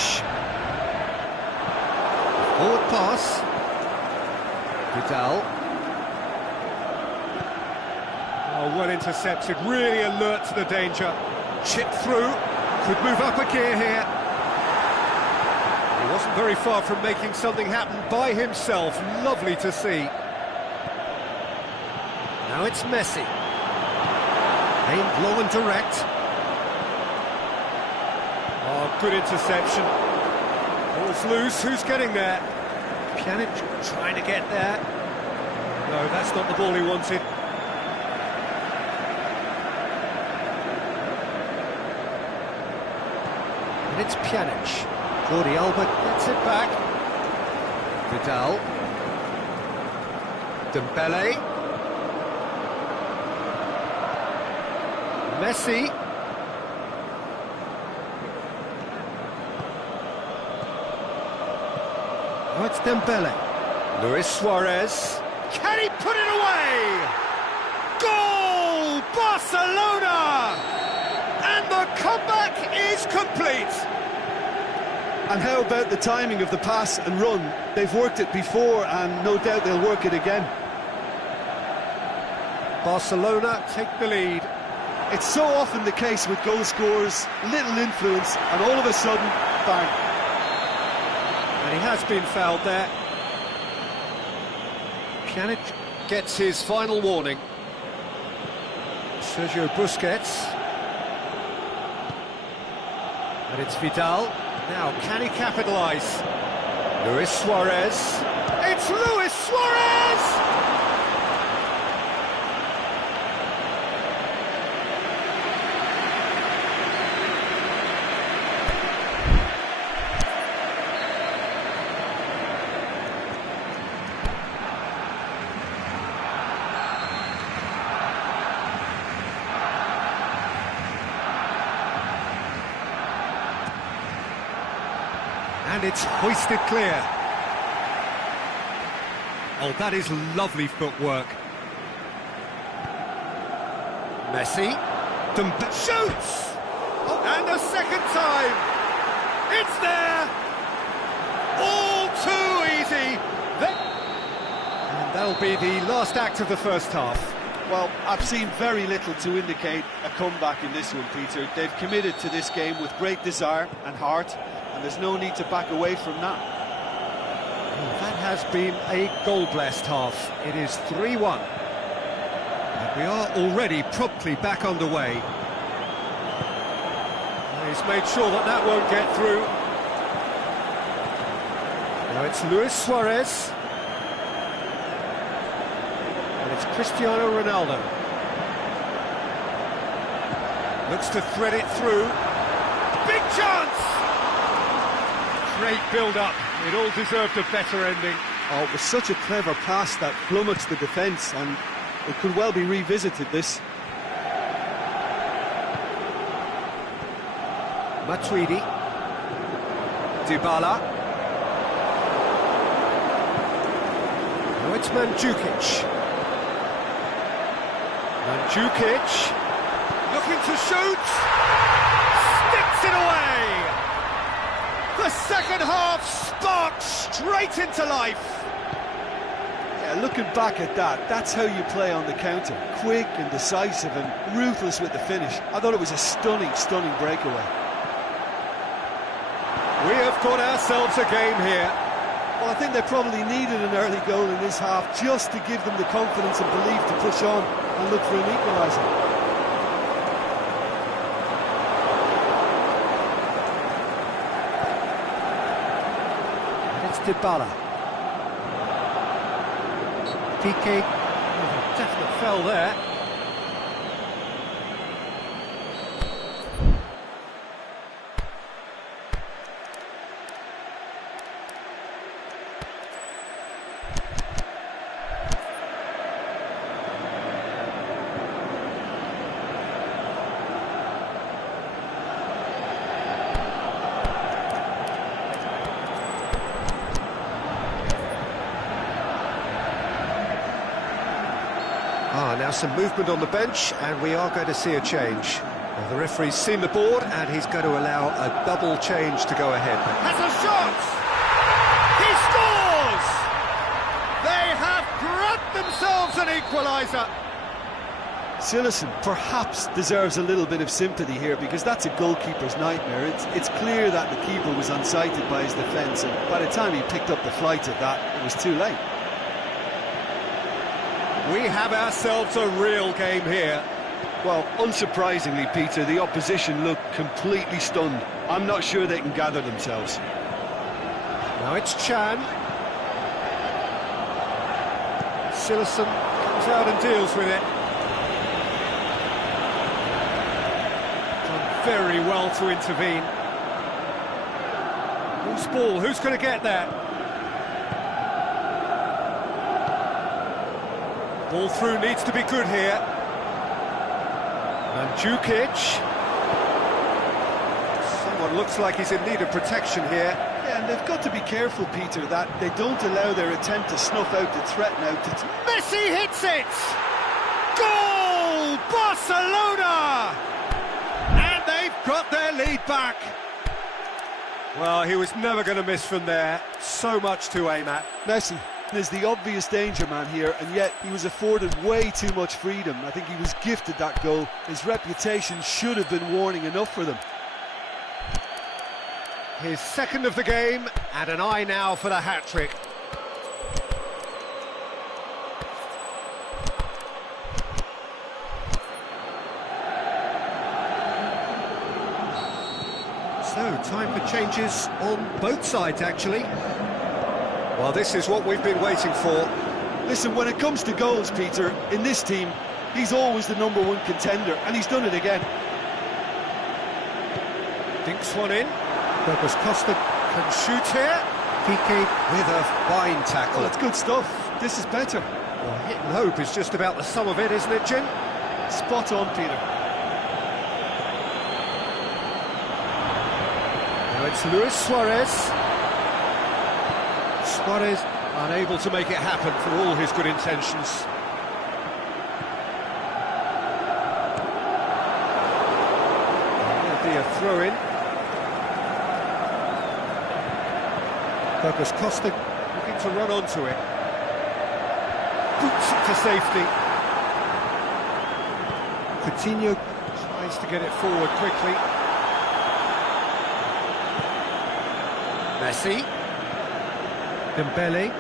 Forward pass. Vidal. Oh, well intercepted, really alert to the danger. Chip through, could move up a gear here. He wasn't very far from making something happen by himself. Lovely to see. Now it's Messi. Aimed low and direct. Oh, good interception. Ball's loose, who's getting there? Pjanic trying to get there. No, that's not the ball he wanted. And it's Pjanic. Jordi Alba gets it back. Vidal. Dembele. Messi. Oh, it's Dembele. Luis Suarez. Can he put it away? Goal! Barcelona! And the comeback is complete. And how about the timing of the pass and run? They've worked it before, and no doubt they'll work it again. Barcelona take the lead. It's so often the case with goal scorers, little influence, and all of a sudden, bang. And he has been fouled there. Pjanic gets his final warning. Sergio Busquets. And it's Vidal. Now, can he capitalise? Luis Suarez. It's Luis Suarez! And it's hoisted clear. Oh, that is lovely footwork. Messi. Shoots! Oh, and a second time. It's there. All too easy. And that'll be the last act of the first half. Well, I've seen very little to indicate a comeback in this one, Peter. They've committed to this game with great desire and heart, and there's no need to back away from that. Well, that has been a goal-blessed half. It is 3-1. And we are already promptly back underway. He's made sure that that won't get through. Now it's Luis Suarez. And it's Cristiano Ronaldo. Looks to thread it through. Big chance! Great build-up. It all deserved a better ending. Oh, it was such a clever pass that flummoxed the defence, and it could well be revisited, this. Matuidi. Dybala. Now it's Mandzukic. Mandzukic. Looking to shoot. Sticks it away. The second half sparks straight into life. Yeah, looking back at that, that's how you play on the counter. Quick and decisive and ruthless with the finish. I thought it was a stunning, stunning breakaway. We have got ourselves a game here. Well, I think they probably needed an early goal in this half just to give them the confidence and belief to push on and look for an equaliser. Dybala. PK, definite foul there. Now some movement on the bench, and we are going to see a change. Well, the referee's seen the board, and he's going to allow a double change to go ahead. Has a shot! He scores! They have grabbed themselves an equaliser. Cillessen perhaps deserves a little bit of sympathy here, because that's a goalkeeper's nightmare. It's clear that the keeper was unsighted by his defence, and by the time he picked up the flight of that, it was too late. We have ourselves a real game here. Well, unsurprisingly, Peter, the opposition look completely stunned. I'm not sure they can gather themselves. Now it's Chan. Cillessen comes out and deals with it. Done very well to intervene. Who's ball? Who's going to get that? Ball through needs to be good here. Mandzukic. Someone looks like he's in need of protection here. Yeah, and they've got to be careful, Peter, that they don't allow their attempt to snuff out the threat now. Messi hits it! Goal! Barcelona! And they've got their lead back. Well, he was never going to miss from there. So much to aim at. Messi is the obvious danger man here, and yet he was afforded way too much freedom. I think he was gifted that goal. His reputation should have been warning enough for them. His second of the game, and an eye now for the hat-trick. So, time for changes on both sides, actually. Well, this is what we've been waiting for. Listen, when it comes to goals, Peter, in this team, he's always the #1 contender, and he's done it again. Dinks one in. Douglas Costa can shoot here. Piqué with a fine tackle. Well, it's good stuff. This is better. Well, hit and hope is just about the sum of it, isn't it, Jim? Spot on, Peter. Now it's Luis Suarez. Suarez unable to make it happen for all his good intentions. There'll be a throw-in. Douglas Costa looking to run onto it. Boots it to safety. Coutinho tries to get it forward quickly. Messi. Dembele.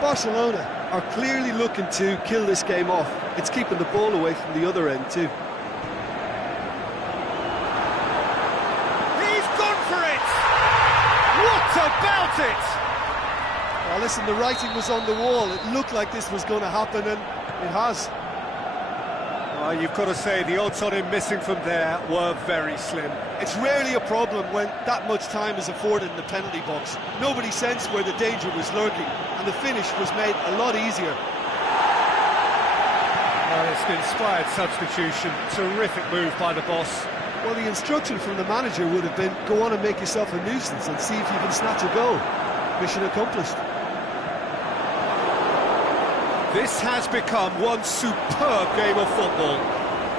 Barcelona are clearly looking to kill this game off. It's keeping the ball away from the other end too. He's gone for it! What about it? Well, listen, the writing was on the wall. It looked like this was going to happen, and it has. Well, you've got to say the odds on him missing from there were very slim. It's rarely a problem when that much time is afforded in the penalty box. Nobody sensed where the danger was lurking, and the finish was made a lot easier. Well, it's an inspired substitution. Terrific move by the boss. Well, the instruction from the manager would have been, go on and make yourself a nuisance and see if you can snatch a goal. Mission accomplished. This has become one superb game of football.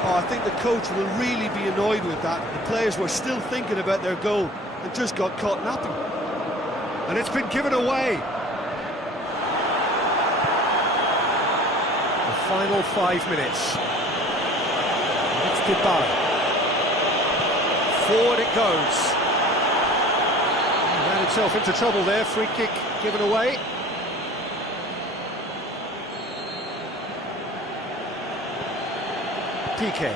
Oh, I think the coach will really be annoyed with that. The players were still thinking about their goal and just got caught napping. And it's been given away. The final 5 minutes. It's Dybala. Forward it goes. He ran himself into trouble there. Free kick given away. Piqué.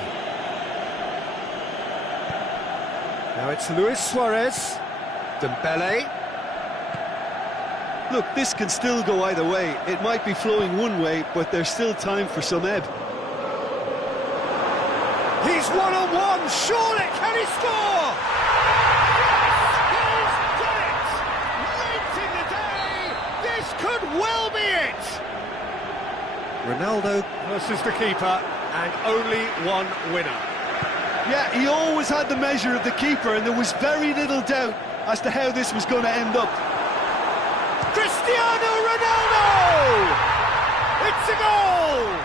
Now it's Luis Suarez. Dembele. Look, this can still go either way. It might be flowing one way, but there's still time for some ebb. He's one-on-one. Surely, can he score? Yes, he's done it! Late in the day, this could well be it! Ronaldo versus the keeper. And only one winner. Yeah, he always had the measure of the keeper, and there was very little doubt as to how this was going to end up. Cristiano Ronaldo! It's a goal!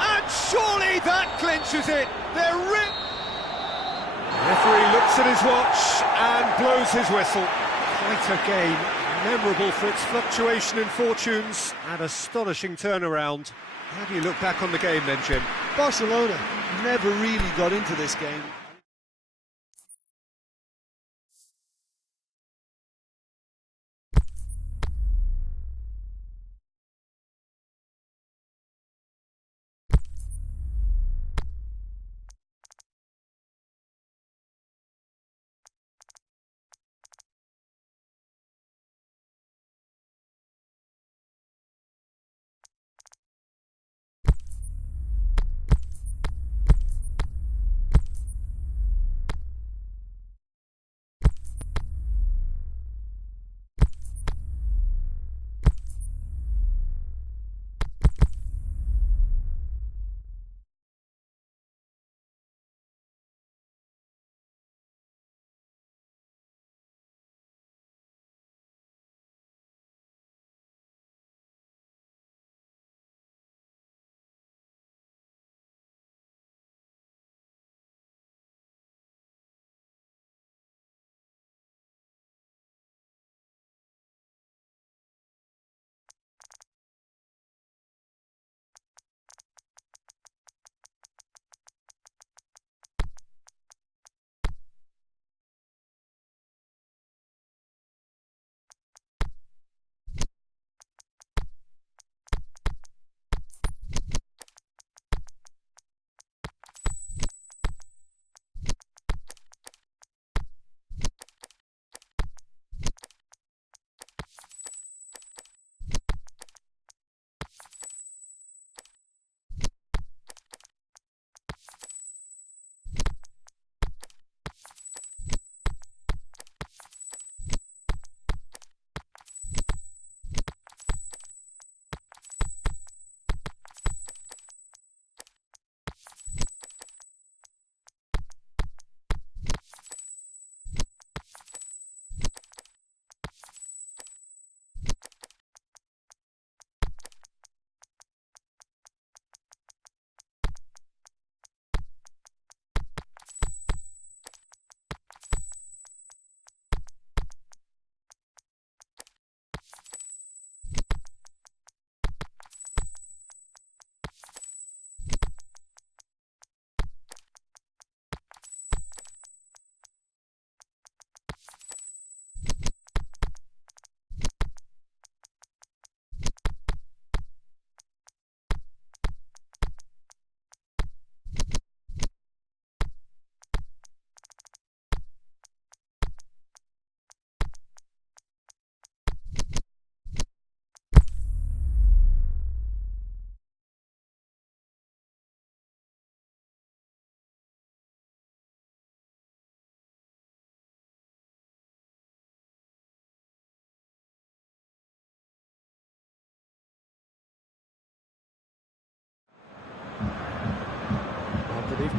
And surely that clinches it. The referee looks at his watch and blows his whistle. Quite a game, memorable for its fluctuation in fortunes and astonishing turnaround. How do you look back on the game then, Jim? Barcelona never really got into this game.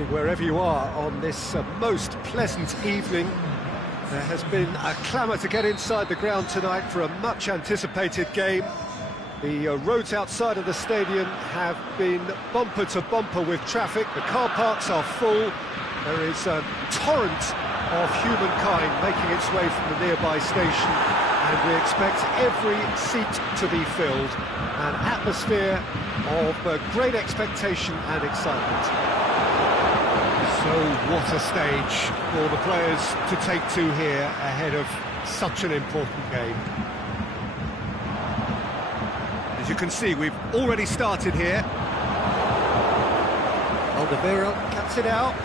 morning wherever you are on this most pleasant evening. There has been a clamour to get inside the ground tonight for a much anticipated game. The roads outside of the stadium have been bumper to bumper with traffic. The car parks are full. There is a torrent of humankind making its way from the nearby station, and we expect every seat to be filled. An atmosphere of great expectation and excitement. So what a stage for the players to take to here ahead of such an important game. As you can see, we've already started here. Alderweireld cuts it out.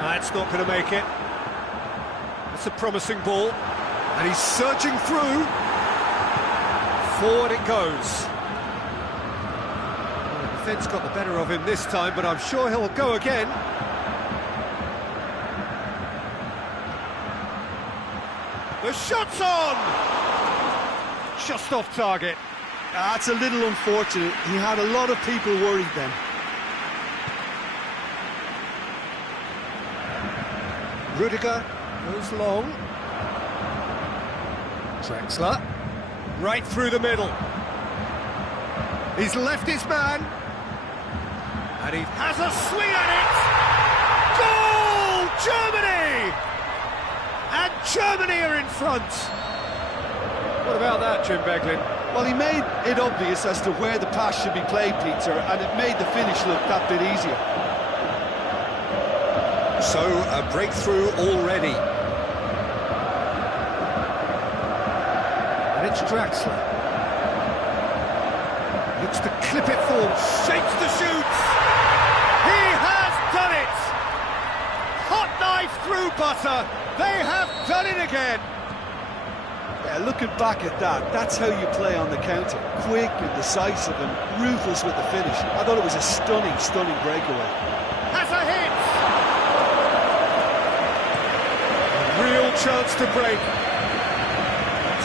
That's not going to make it. It's a promising ball, and he's surging through. Forward it goes. Well, the defence got the better of him this time, but I'm sure he'll go again. The shot's on! Just off target. That's a little unfortunate. He had a lot of people worried then. Rudiger goes long. Drexler, right through the middle. He's left his man. And he has a swing at it! Goal! Germany! And Germany are in front. What about that, Jim Beglin? Well, he made it obvious as to where the pass should be played, Peter, and it made the finish look that bit easier. So, a breakthrough already. And it's Draxler. Looks to clip it forward, shapes the shoots! He has done it! Hot knife through butter! They have done it again! Yeah, looking back at that, that's how you play on the counter. Quick and decisive and ruthless with the finish. I thought it was a stunning, stunning breakaway. Has a hit! Real chance to break.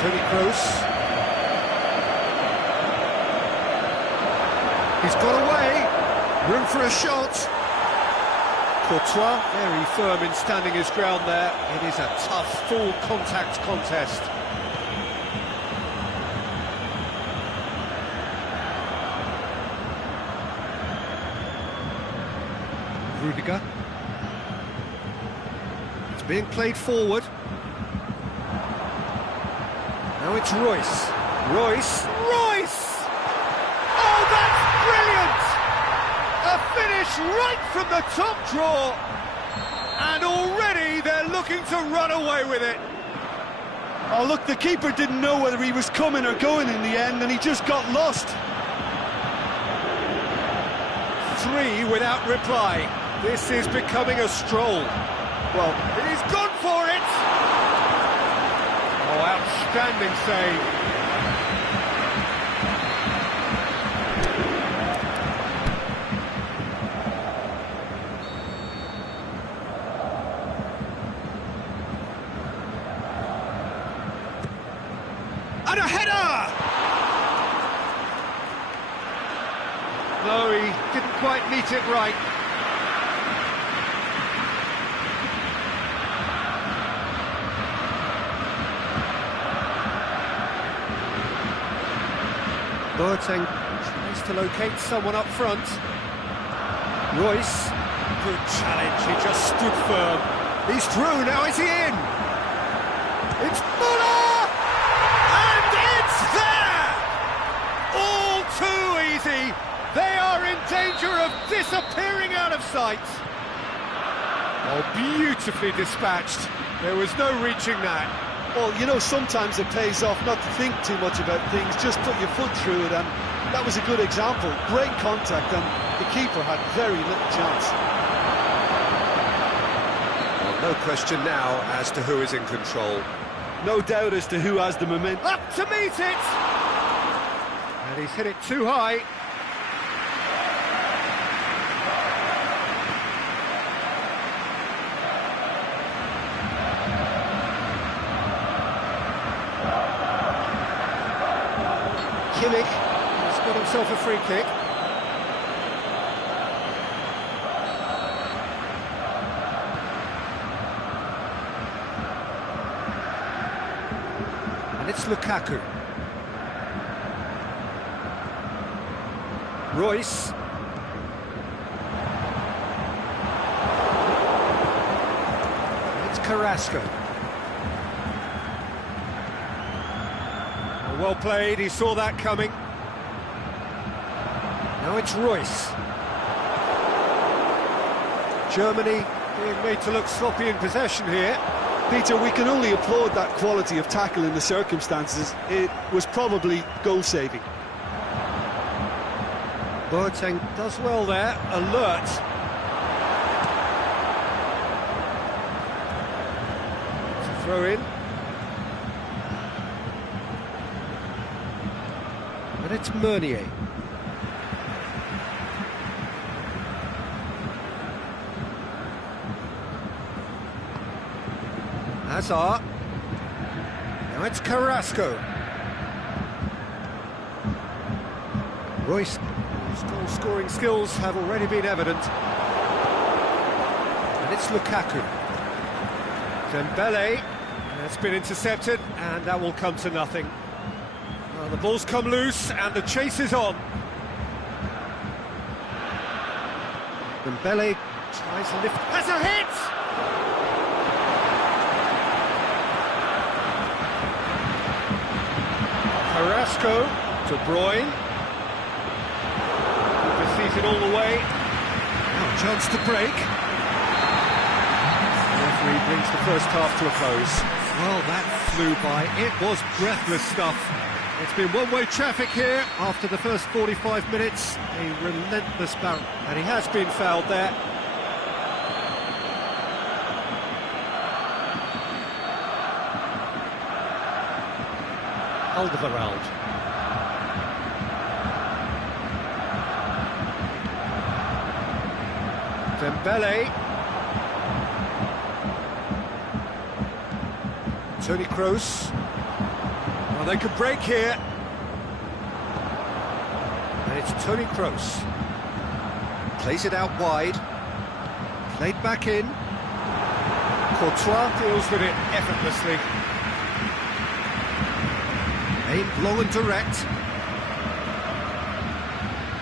Tony Kroos. He's got away. Room for a shot. Courtois, very firm in standing his ground there. It is a tough, full contact contest. Rudiger. Being played forward. Now it's Royce. Royce! Oh, that's brilliant! A finish right from the top draw. And already they're looking to run away with it. Oh, look, the keeper didn't know whether he was coming or going in the end, and he just got lost. 3 without reply. This is becoming a stroll. Well, he's gone for it! Oh, outstanding save. And a header! No, he didn't quite meet it right. Boateng tries to locate someone up front. Royce, good challenge, he just stood firm. He's through, now is he in? It's Muller! And it's there! All too easy! They are in danger of disappearing out of sight. Oh, beautifully dispatched. There was no reaching that. Well, you know, sometimes it pays off not to think too much about things, just put your foot through it, and that was a good example. Great contact, and the keeper had very little chance. Well, no question now as to who is in control. No doubt as to who has the momentum. Up to meet it! And he's hit it too high. Kimmich has got himself a free kick. And it's Lukaku. Royce. It's Carrasco. Well played, he saw that coming. Now it's Royce. Germany being made to look sloppy in possession here. Peter, we can only applaud that quality of tackle in the circumstances. It was probably goal-saving. Boateng does well there, alert. It's a throw in. And it's Meunier. Hazard. Now it's Carrasco. Royce, whose goal-scoring skills have already been evident. And it's Lukaku. Dembele. That's been intercepted, and that will come to nothing. Well, the ball's come loose, and the chase is on. Dembele tries to lift. Has a hit! Carrasco, De Bruyne. Defeated all the way. Now, chance to break. The referee brings the first half to a close. Well, that flew by. It was breathless stuff. It's been one-way traffic here after the first 45 minutes. A relentless battle. And he has been fouled there. Alderweireld. Dembele. Toni Kroos. Well, they could break here. And it's Toni Kroos. Plays it out wide. Played back in. Courtois deals with it effortlessly. Aimed long and direct.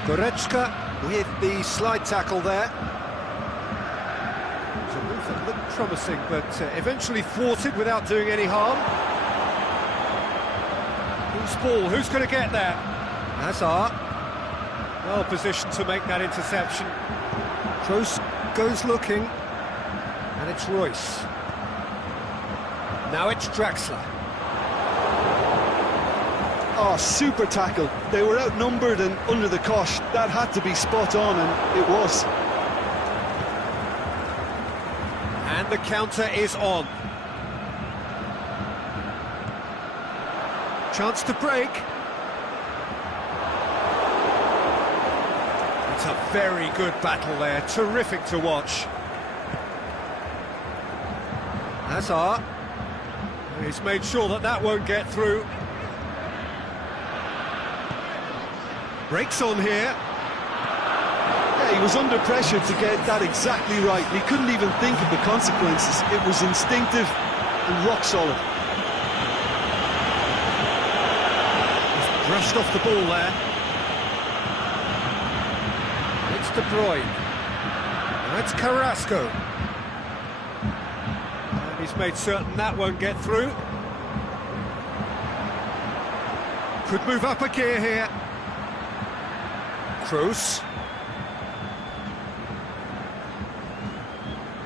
Goretzka with the slide tackle there. It was a move that looked promising, but eventually thwarted without doing any harm. Who's ball? Who's going to get there? Hazard. Well positioned to make that interception. Kroos goes looking. And it's Royce. Now it's Draxler. Oh, super tackle. They were outnumbered and under the cosh. That had to be spot on, and it was. And the counter is on. Chance to break. It's a very good battle there. Terrific to watch. Hazard. He's made sure that that won't get through. Breaks on here. Yeah, he was under pressure to get that exactly right. He couldn't even think of the consequences. It was instinctive and rock solid. He's brushed off the ball there. It's De Bruyne. Now it's Carrasco. And he's made certain that won't get through. Could move up a gear here. Kroos.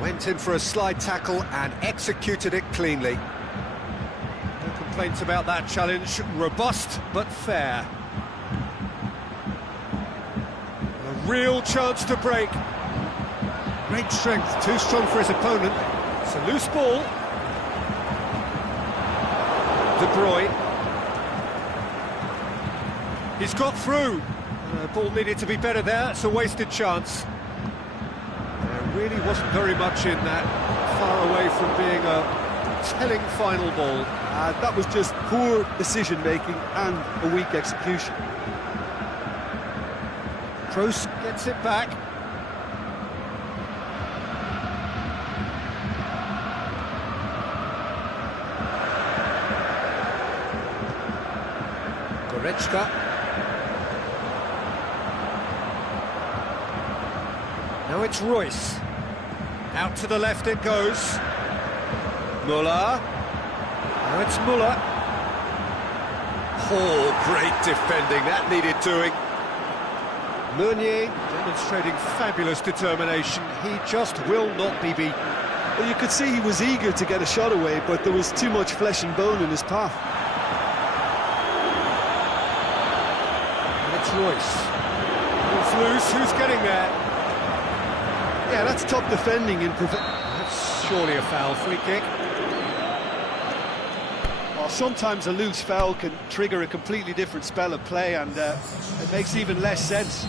Went in for a slide tackle and executed it cleanly. No complaints about that challenge. Robust but fair. A real chance to break. Great strength, too strong for his opponent. It's a loose ball. De Bruyne. He's got through. Ball needed to be better there. It's a wasted chance. There really wasn't very much in that. Far away from being a telling final ball. That was just poor decision-making and a weak execution. Kroos gets it back. Goretzka. Now it's Royce. Out to the left it goes. Muller. Now it's Muller. Oh, great defending, that needed doing. Meunier demonstrating fabulous determination. He just will not be beaten. Well, you could see he was eager to get a shot away, but there was too much flesh and bone in his path. And it's Royce. It's loose, who's getting there? Yeah, that's top defending in That's surely a foul, free kick. Well, sometimes a loose foul can trigger a completely different spell of play, and it makes even less sense.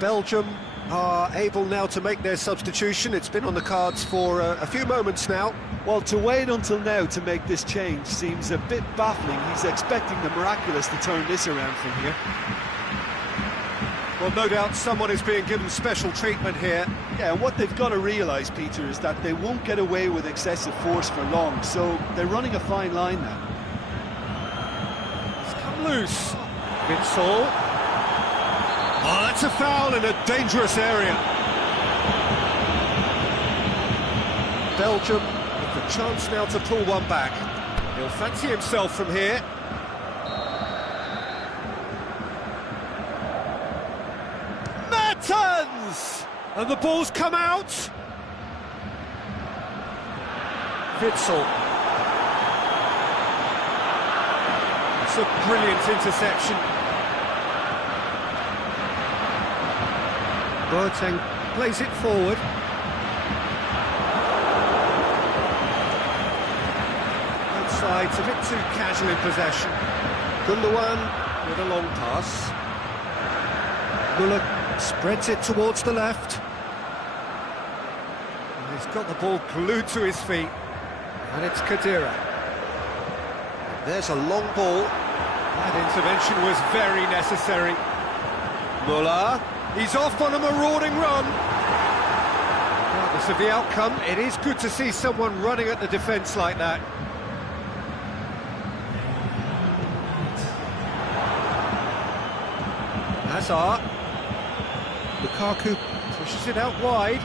Belgium are able now to make their substitution. It's been on the cards for a few moments now. Well, to wait until now to make this change seems a bit baffling. He's expecting the miraculous to turn this around from here. Well, no doubt someone is being given special treatment here. Yeah, and what they've got to realise, Peter, is that they won't get away with excessive force for long, so they're running a fine line now. It's come loose. Witsel. Oh, that's a foul in a dangerous area. Belgium with the chance now to pull one back. He'll fancy himself from here. Mertens! And the ball's come out. Witsel. It's a brilliant interception. Boateng plays it forward. Both sides a bit too casual in possession. Gundogan with a long pass. Muller spreads it towards the left. And he's got the ball glued to his feet. And it's Khedira. There's a long ball. That intervention was very necessary. Muller. He's off on a marauding run. Regardless of the outcome, it is good to see someone running at the defence like that. Hazard. Lukaku pushes it out wide.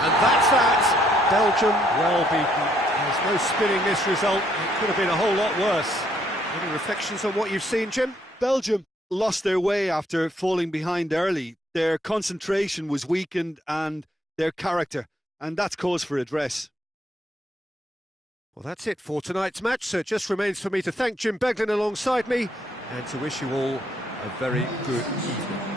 And that's that. Belgium well beaten. There's no spinning this result. It could have been a whole lot worse. Any reflections on what you've seen, Jim? Belgium lost their way after falling behind early. Their concentration was weakened and their character, and that's cause for address. Well, that's it for tonight's match, so it just remains for me to thank Jim Beglin alongside me and to wish you all a very good evening.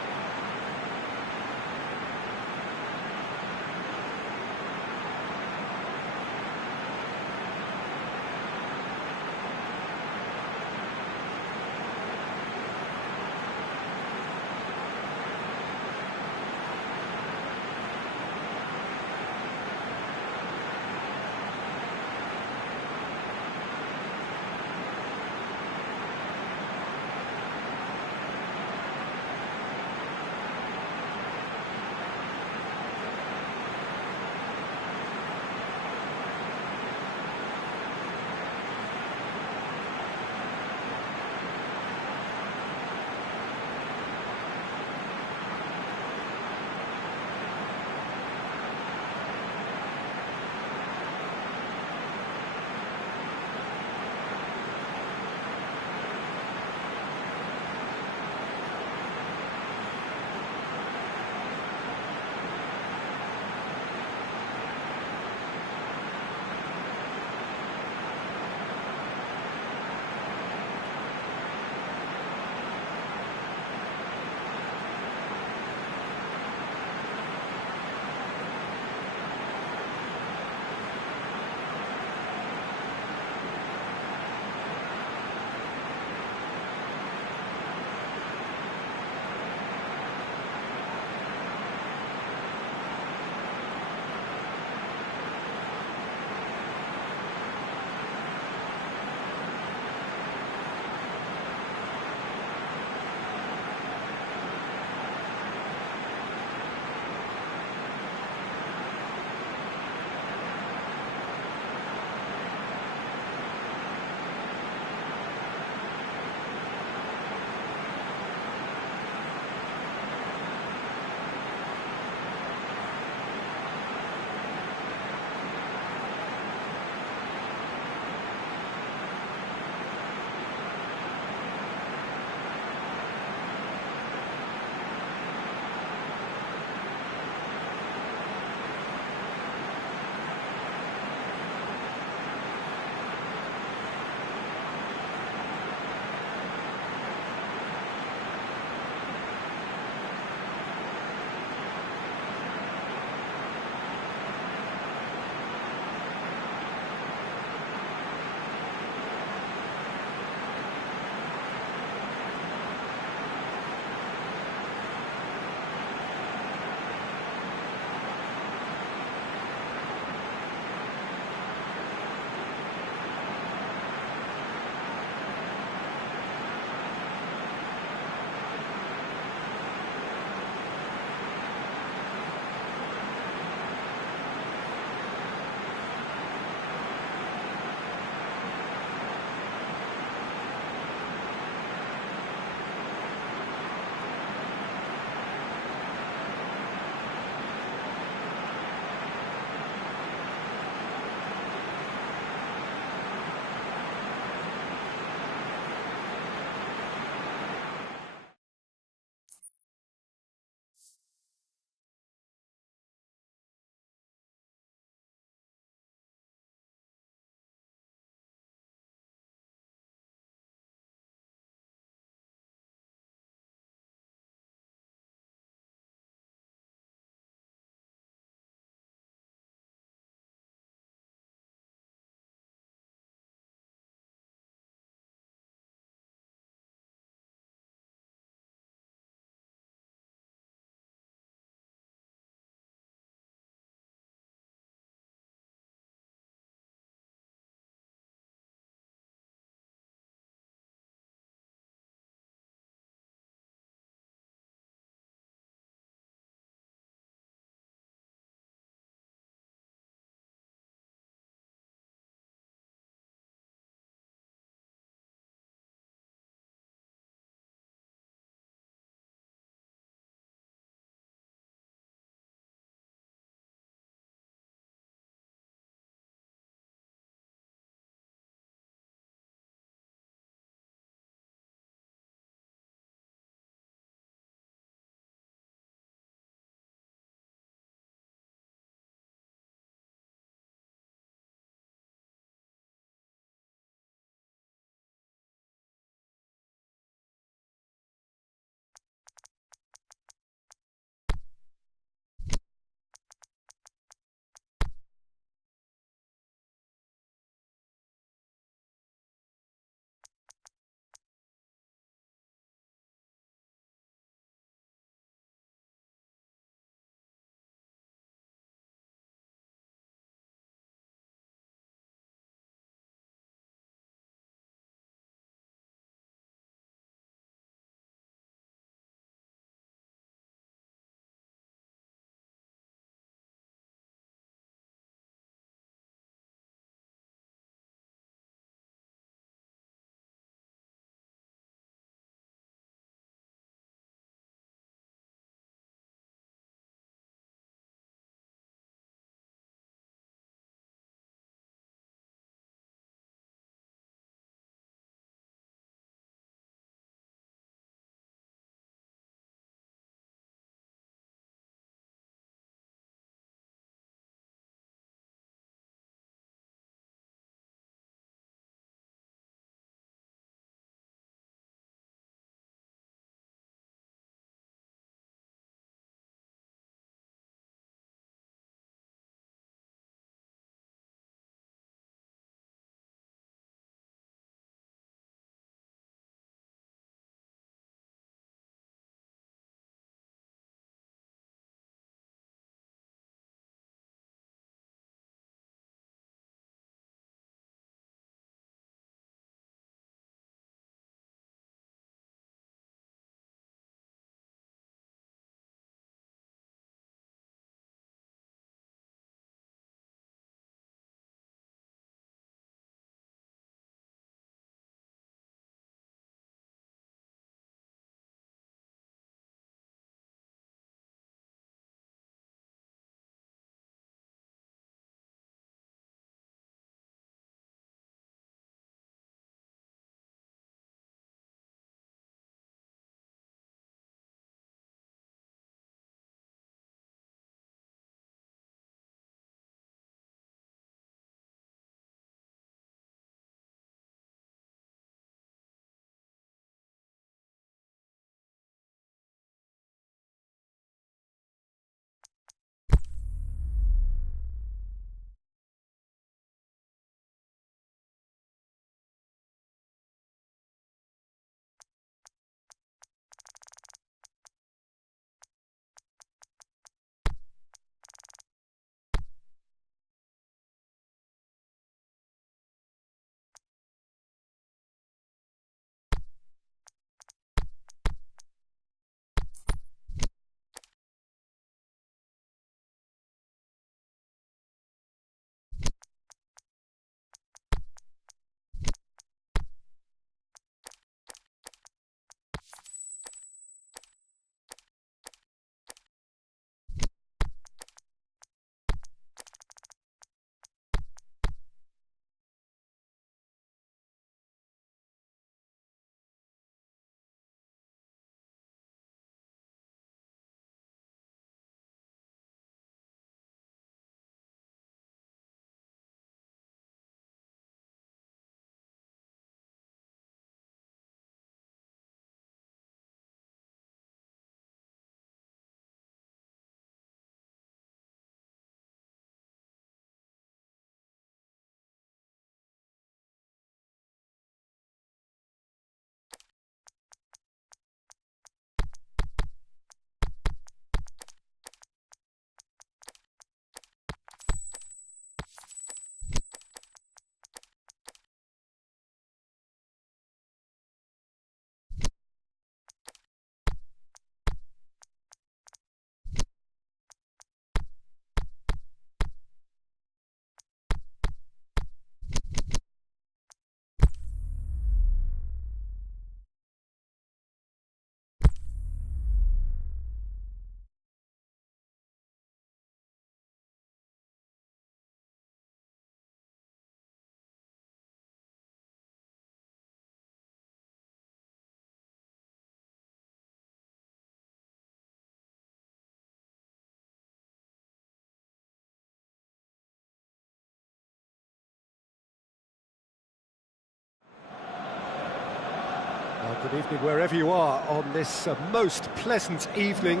Good evening wherever you are on this most pleasant evening.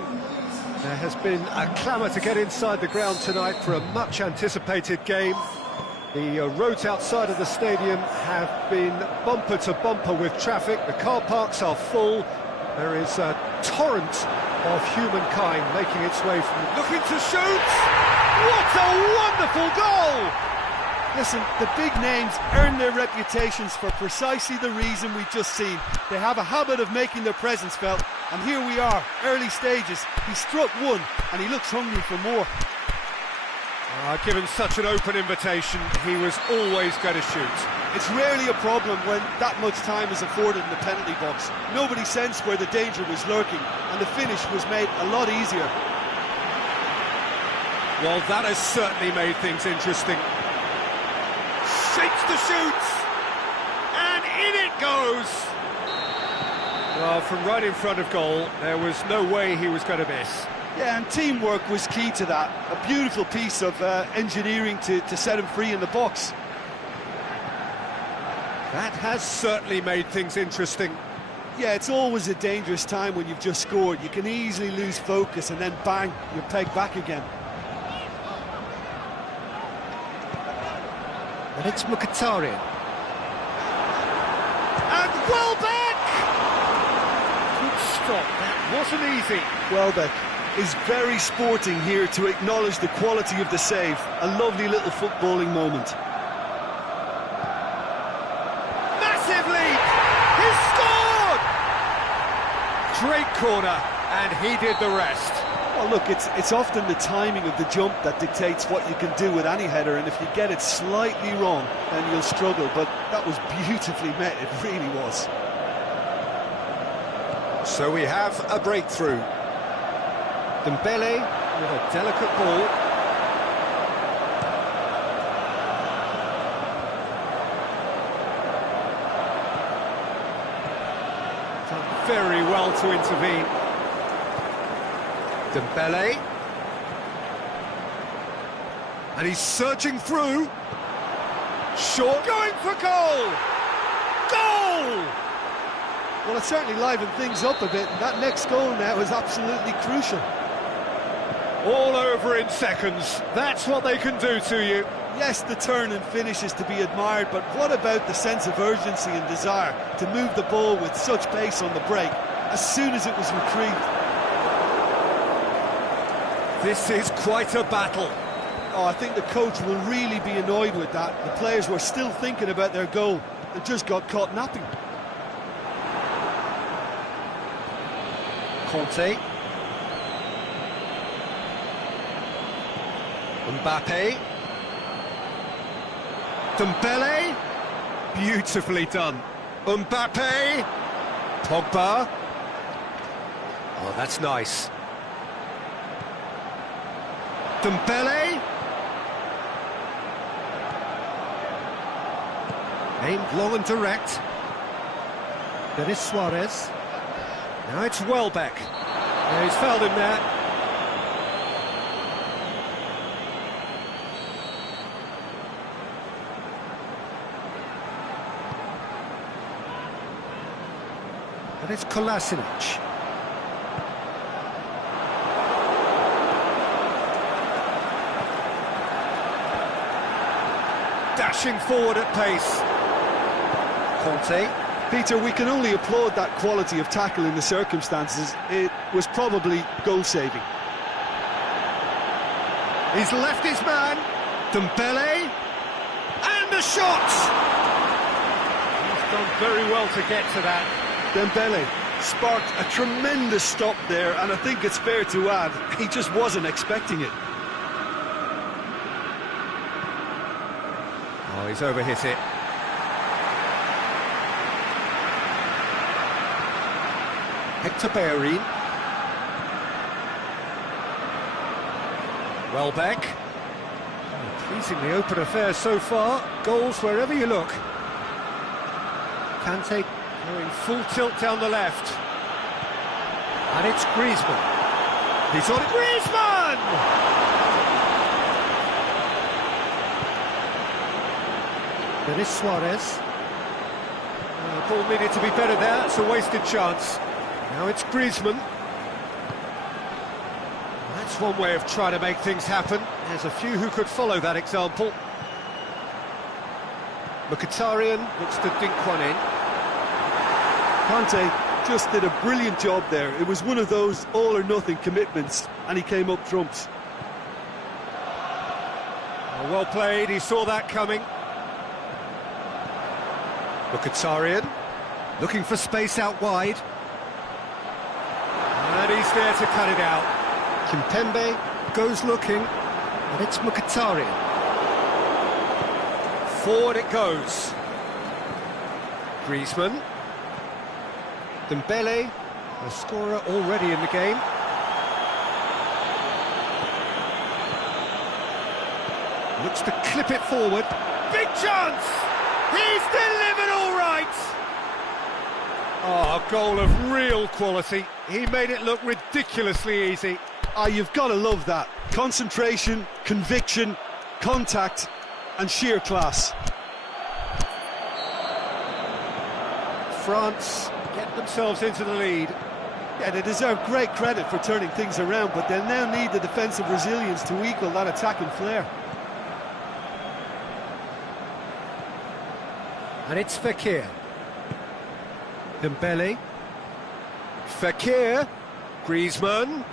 There has been a clamour to get inside the ground tonight for a much anticipated game. The roads outside of the stadium have been bumper to bumper with traffic. The car parks are full. There is a torrent of humankind making its way from... Looking to shoot! What a wonderful goal! Listen, the big names earn their reputations for precisely the reason we've just seen. They have a habit of making their presence felt, and here we are, early stages. He struck one, and he looks hungry for more. Given such an open invitation, he was always going to shoot. It's rarely a problem when that much time is afforded in the penalty box. Nobody sensed where the danger was lurking, and the finish was made a lot easier. Well, that has certainly made things interesting. Shapes the shoot, and in it goes. Well, from right in front of goal, there was no way he was going to miss. Yeah, and teamwork was key to that. A beautiful piece of engineering to set him free in the box. That has certainly made things interesting. Yeah, it's always a dangerous time when you've just scored. You can easily lose focus and then bang, you're pegged back again. And it's Mkhitaryan. And Welbeck! Good stop, that wasn't easy. Welbeck is very sporting here to acknowledge the quality of the save. A lovely little footballing moment. Massive lead! He scored! Great corner, and he did the rest. Well, look, it's often the timing of the jump that dictates what you can do with any header, and if you get it slightly wrong, then you'll struggle, but that was beautifully met, it really was. So we have a breakthrough. Dembele with a delicate ball. Done very well to intervene. Dembele. And he's surging through. Short. Going for goal! Goal! Well, it certainly livened things up a bit, and that next goal now is absolutely crucial. All over in seconds. That's what they can do to you. Yes, the turn and finish is to be admired, but what about the sense of urgency and desire to move the ball with such pace on the break as soon as it was retrieved? This is quite a battle. Oh, I think the coach will really be annoyed with that. The players were still thinking about their goal and just got caught napping. Conte. Mbappe. Dembele. Beautifully done. Mbappe. Pogba. Oh, that's nice. Dembele. Aimed long and direct. There is Suarez. Now it's Welbeck. Yeah, he's fouled him there. And it's Kolasinac. Dashing forward at pace. Conte. Peter, we can only applaud that quality of tackle in the circumstances. It was probably goal-saving. He's left his man. Dembele. And a shot! He's done very well to get to that. Dembele sparked a tremendous stop there, and I think it's fair to add, he just wasn't expecting it. Oh, he's overhit it. Hector Bellerin. Welbeck. Oh, pleasingly open affair so far. Goals wherever you look. Kante going full tilt down the left. And it's Griezmann. He's on it. Griezmann! There is Suarez. Ball needed to be better there, it's a wasted chance. Now it's Griezmann. That's one way of trying to make things happen. There's a few who could follow that example. Mkhitaryan looks to dink one in. Conte just did a brilliant job there. It was one of those all-or-nothing commitments, and he came up trumps. Oh, well played, he saw that coming. Mkhitaryan, looking for space out wide. And he's there to cut it out. Kimpembe goes looking, and it's Mkhitaryan. Forward it goes. Griezmann. Dembele, a scorer already in the game. Looks to clip it forward. Big chance! He's delivered all right! Oh, a goal of real quality. He made it look ridiculously easy. Ah, you've got to love that. Concentration, conviction, contact, and sheer class. France get themselves into the lead. Yeah, they deserve great credit for turning things around, but they'll now need the defensive resilience to equal that attacking flair. And it's Fekir. Dembele. Fekir. Griezmann.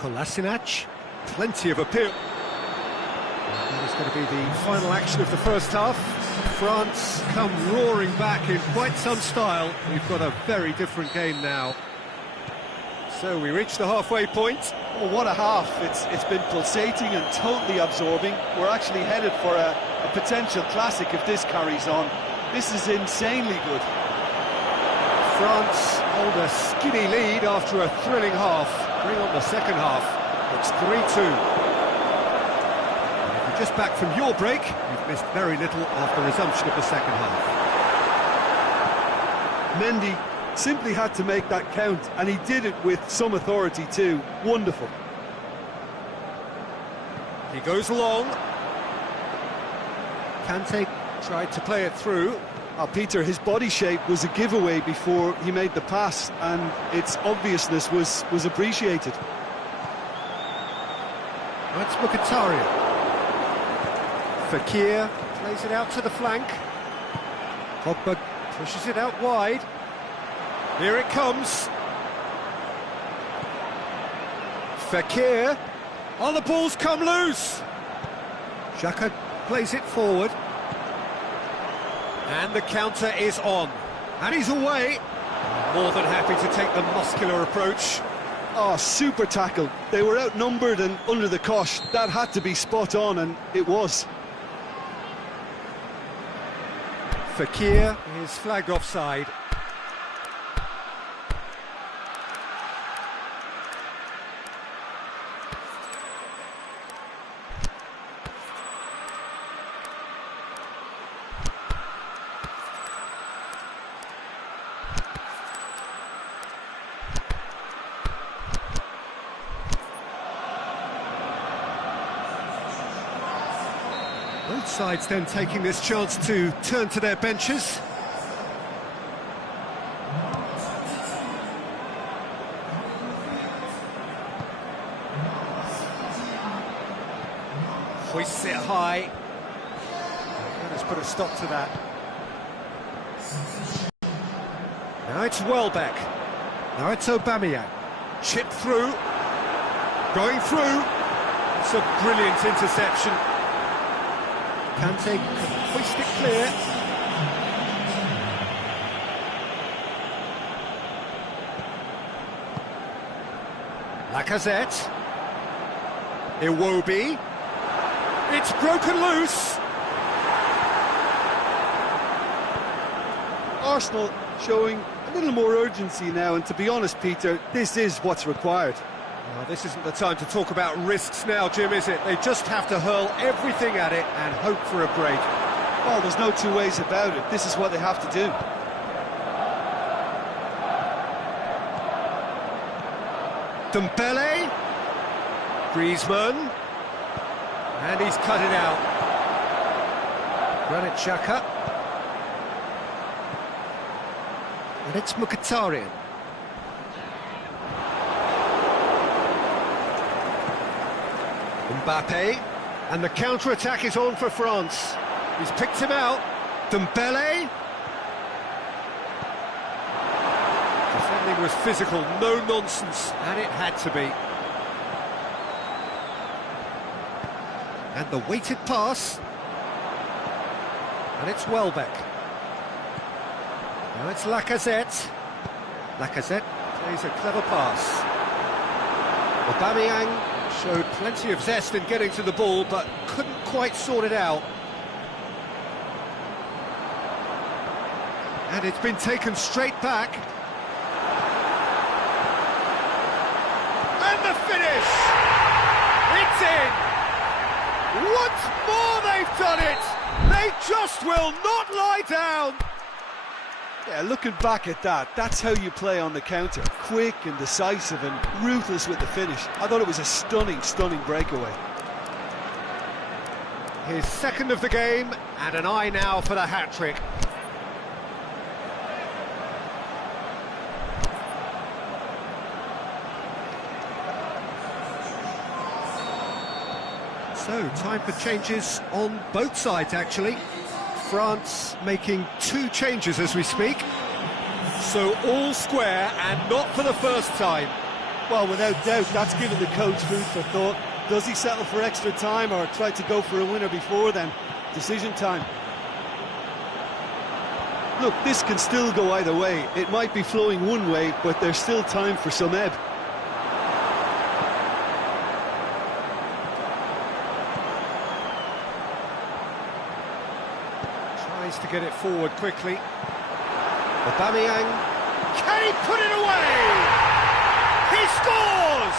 Kolasinac. Plenty of appeal. That is going to be the final action of the first half. France come roaring back in quite some style. We've got a very different game now. So we reach the halfway point. Oh, what a half. It's been pulsating and totally absorbing. We're actually headed for a potential classic if this carries on. This is insanely good. France hold a skinny lead after a thrilling half. Bring on the second half. It's 3-2. And if you're just back from your break, you've missed very little of the resumption of the second half. Mendy simply had to make that count, and he did it with some authority too. Wonderful. He goes long. Kante tried to play it through. Peter, his body shape was a giveaway before he made the pass, and its obviousness was appreciated. That's Mkhitaryan. Fekir plays it out to the flank. Pogba pushes it out wide. Here it comes. Fekir. Oh, the ball's come loose. Xhaka plays it forward. And the counter is on. And he's away. More than happy to take the muscular approach. Oh, super tackle. They were outnumbered and under the cosh. That had to be spot on, and it was. Fekir is flagged offside. Both sides then taking this chance to turn to their benches. Hoists it high. Let's put a stop to that. Now it's Welbeck. Now it's Aubameyang. Chip through. Going through. It's a brilliant interception. Kante can hoist it clear. Lacazette. Iwobi. It's broken loose. Arsenal showing a little more urgency now, and to be honest, Peter, this is what's required. Well, this isn't the time to talk about risks now, Jim, is it? They just have to hurl everything at it and hope for a break. Well, there's no two ways about it. This is what they have to do. Dembele. Griezmann. And he's cut it out. Granit Xhaka. And it's Mkhitaryan. Mbappe, and the counter-attack is on for France. He's picked him out. Dembele. Defending was physical, no nonsense, and it had to be. And the weighted pass. And it's Welbeck. Now it's Lacazette. Lacazette plays a clever pass. Aubameyang showed plenty of zest in getting to the ball, but couldn't quite sort it out. And it's been taken straight back. And the finish! It's in! Once more they've done it! They just will not lie down! Yeah, looking back at that, that's how you play on the counter. Quick and decisive and ruthless with the finish. I thought it was a stunning, stunning breakaway. His second of the game, and an eye now for the hat-trick. So, time for changes on both sides, actually. France making 2 changes as we speak. So all square, and not for the first time. Well, without doubt, that's given the coach food for thought. Does he settle for extra time or try to go for a winner before then? Decision time. Look, this can still go either way. It might be flowing one way, but there's still time for some ebb. To get it forward quickly. Aubameyang, can he put it away? He scores!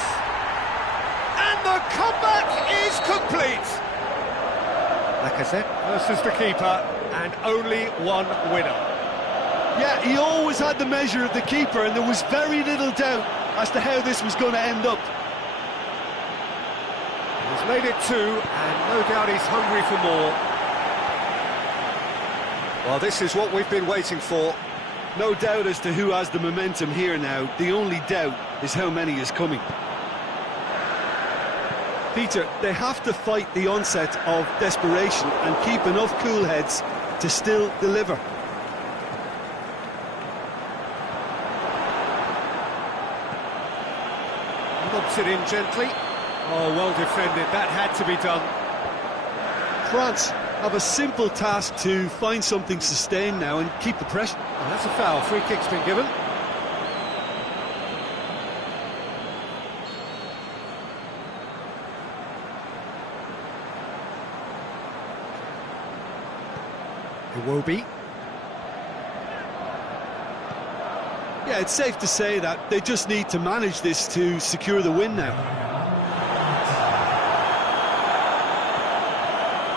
And the comeback is complete. Lacazette versus the keeper, and only one winner. Yeah, he always had the measure of the keeper, and there was very little doubt as to how this was going to end up. He's made it 2, and no doubt he's hungry for more. Well, this is what we've been waiting for. No doubt as to who has the momentum here now. The only doubt is how many is coming. Peter, they have to fight the onset of desperation and keep enough cool heads to still deliver. Lobs it in gently. Oh, well defended. That had to be done. France have a simple task to find something sustained now and keep the pressure. Oh, that's a foul. Free kick's been given. Iwobi. Yeah, it's safe to say that they just need to manage this to secure the win now.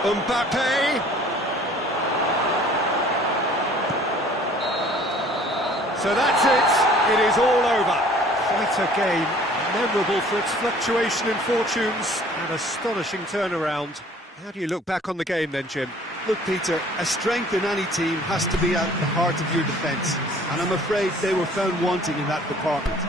Mbappe. So that's it. It is all over. Quite a game. Memorable for its fluctuation in fortunes and astonishing turnaround. How do you look back on the game then, Jim? Look, Peter, a strength in any team has to be at the heart of your defence, and I'm afraid they were found wanting in that department.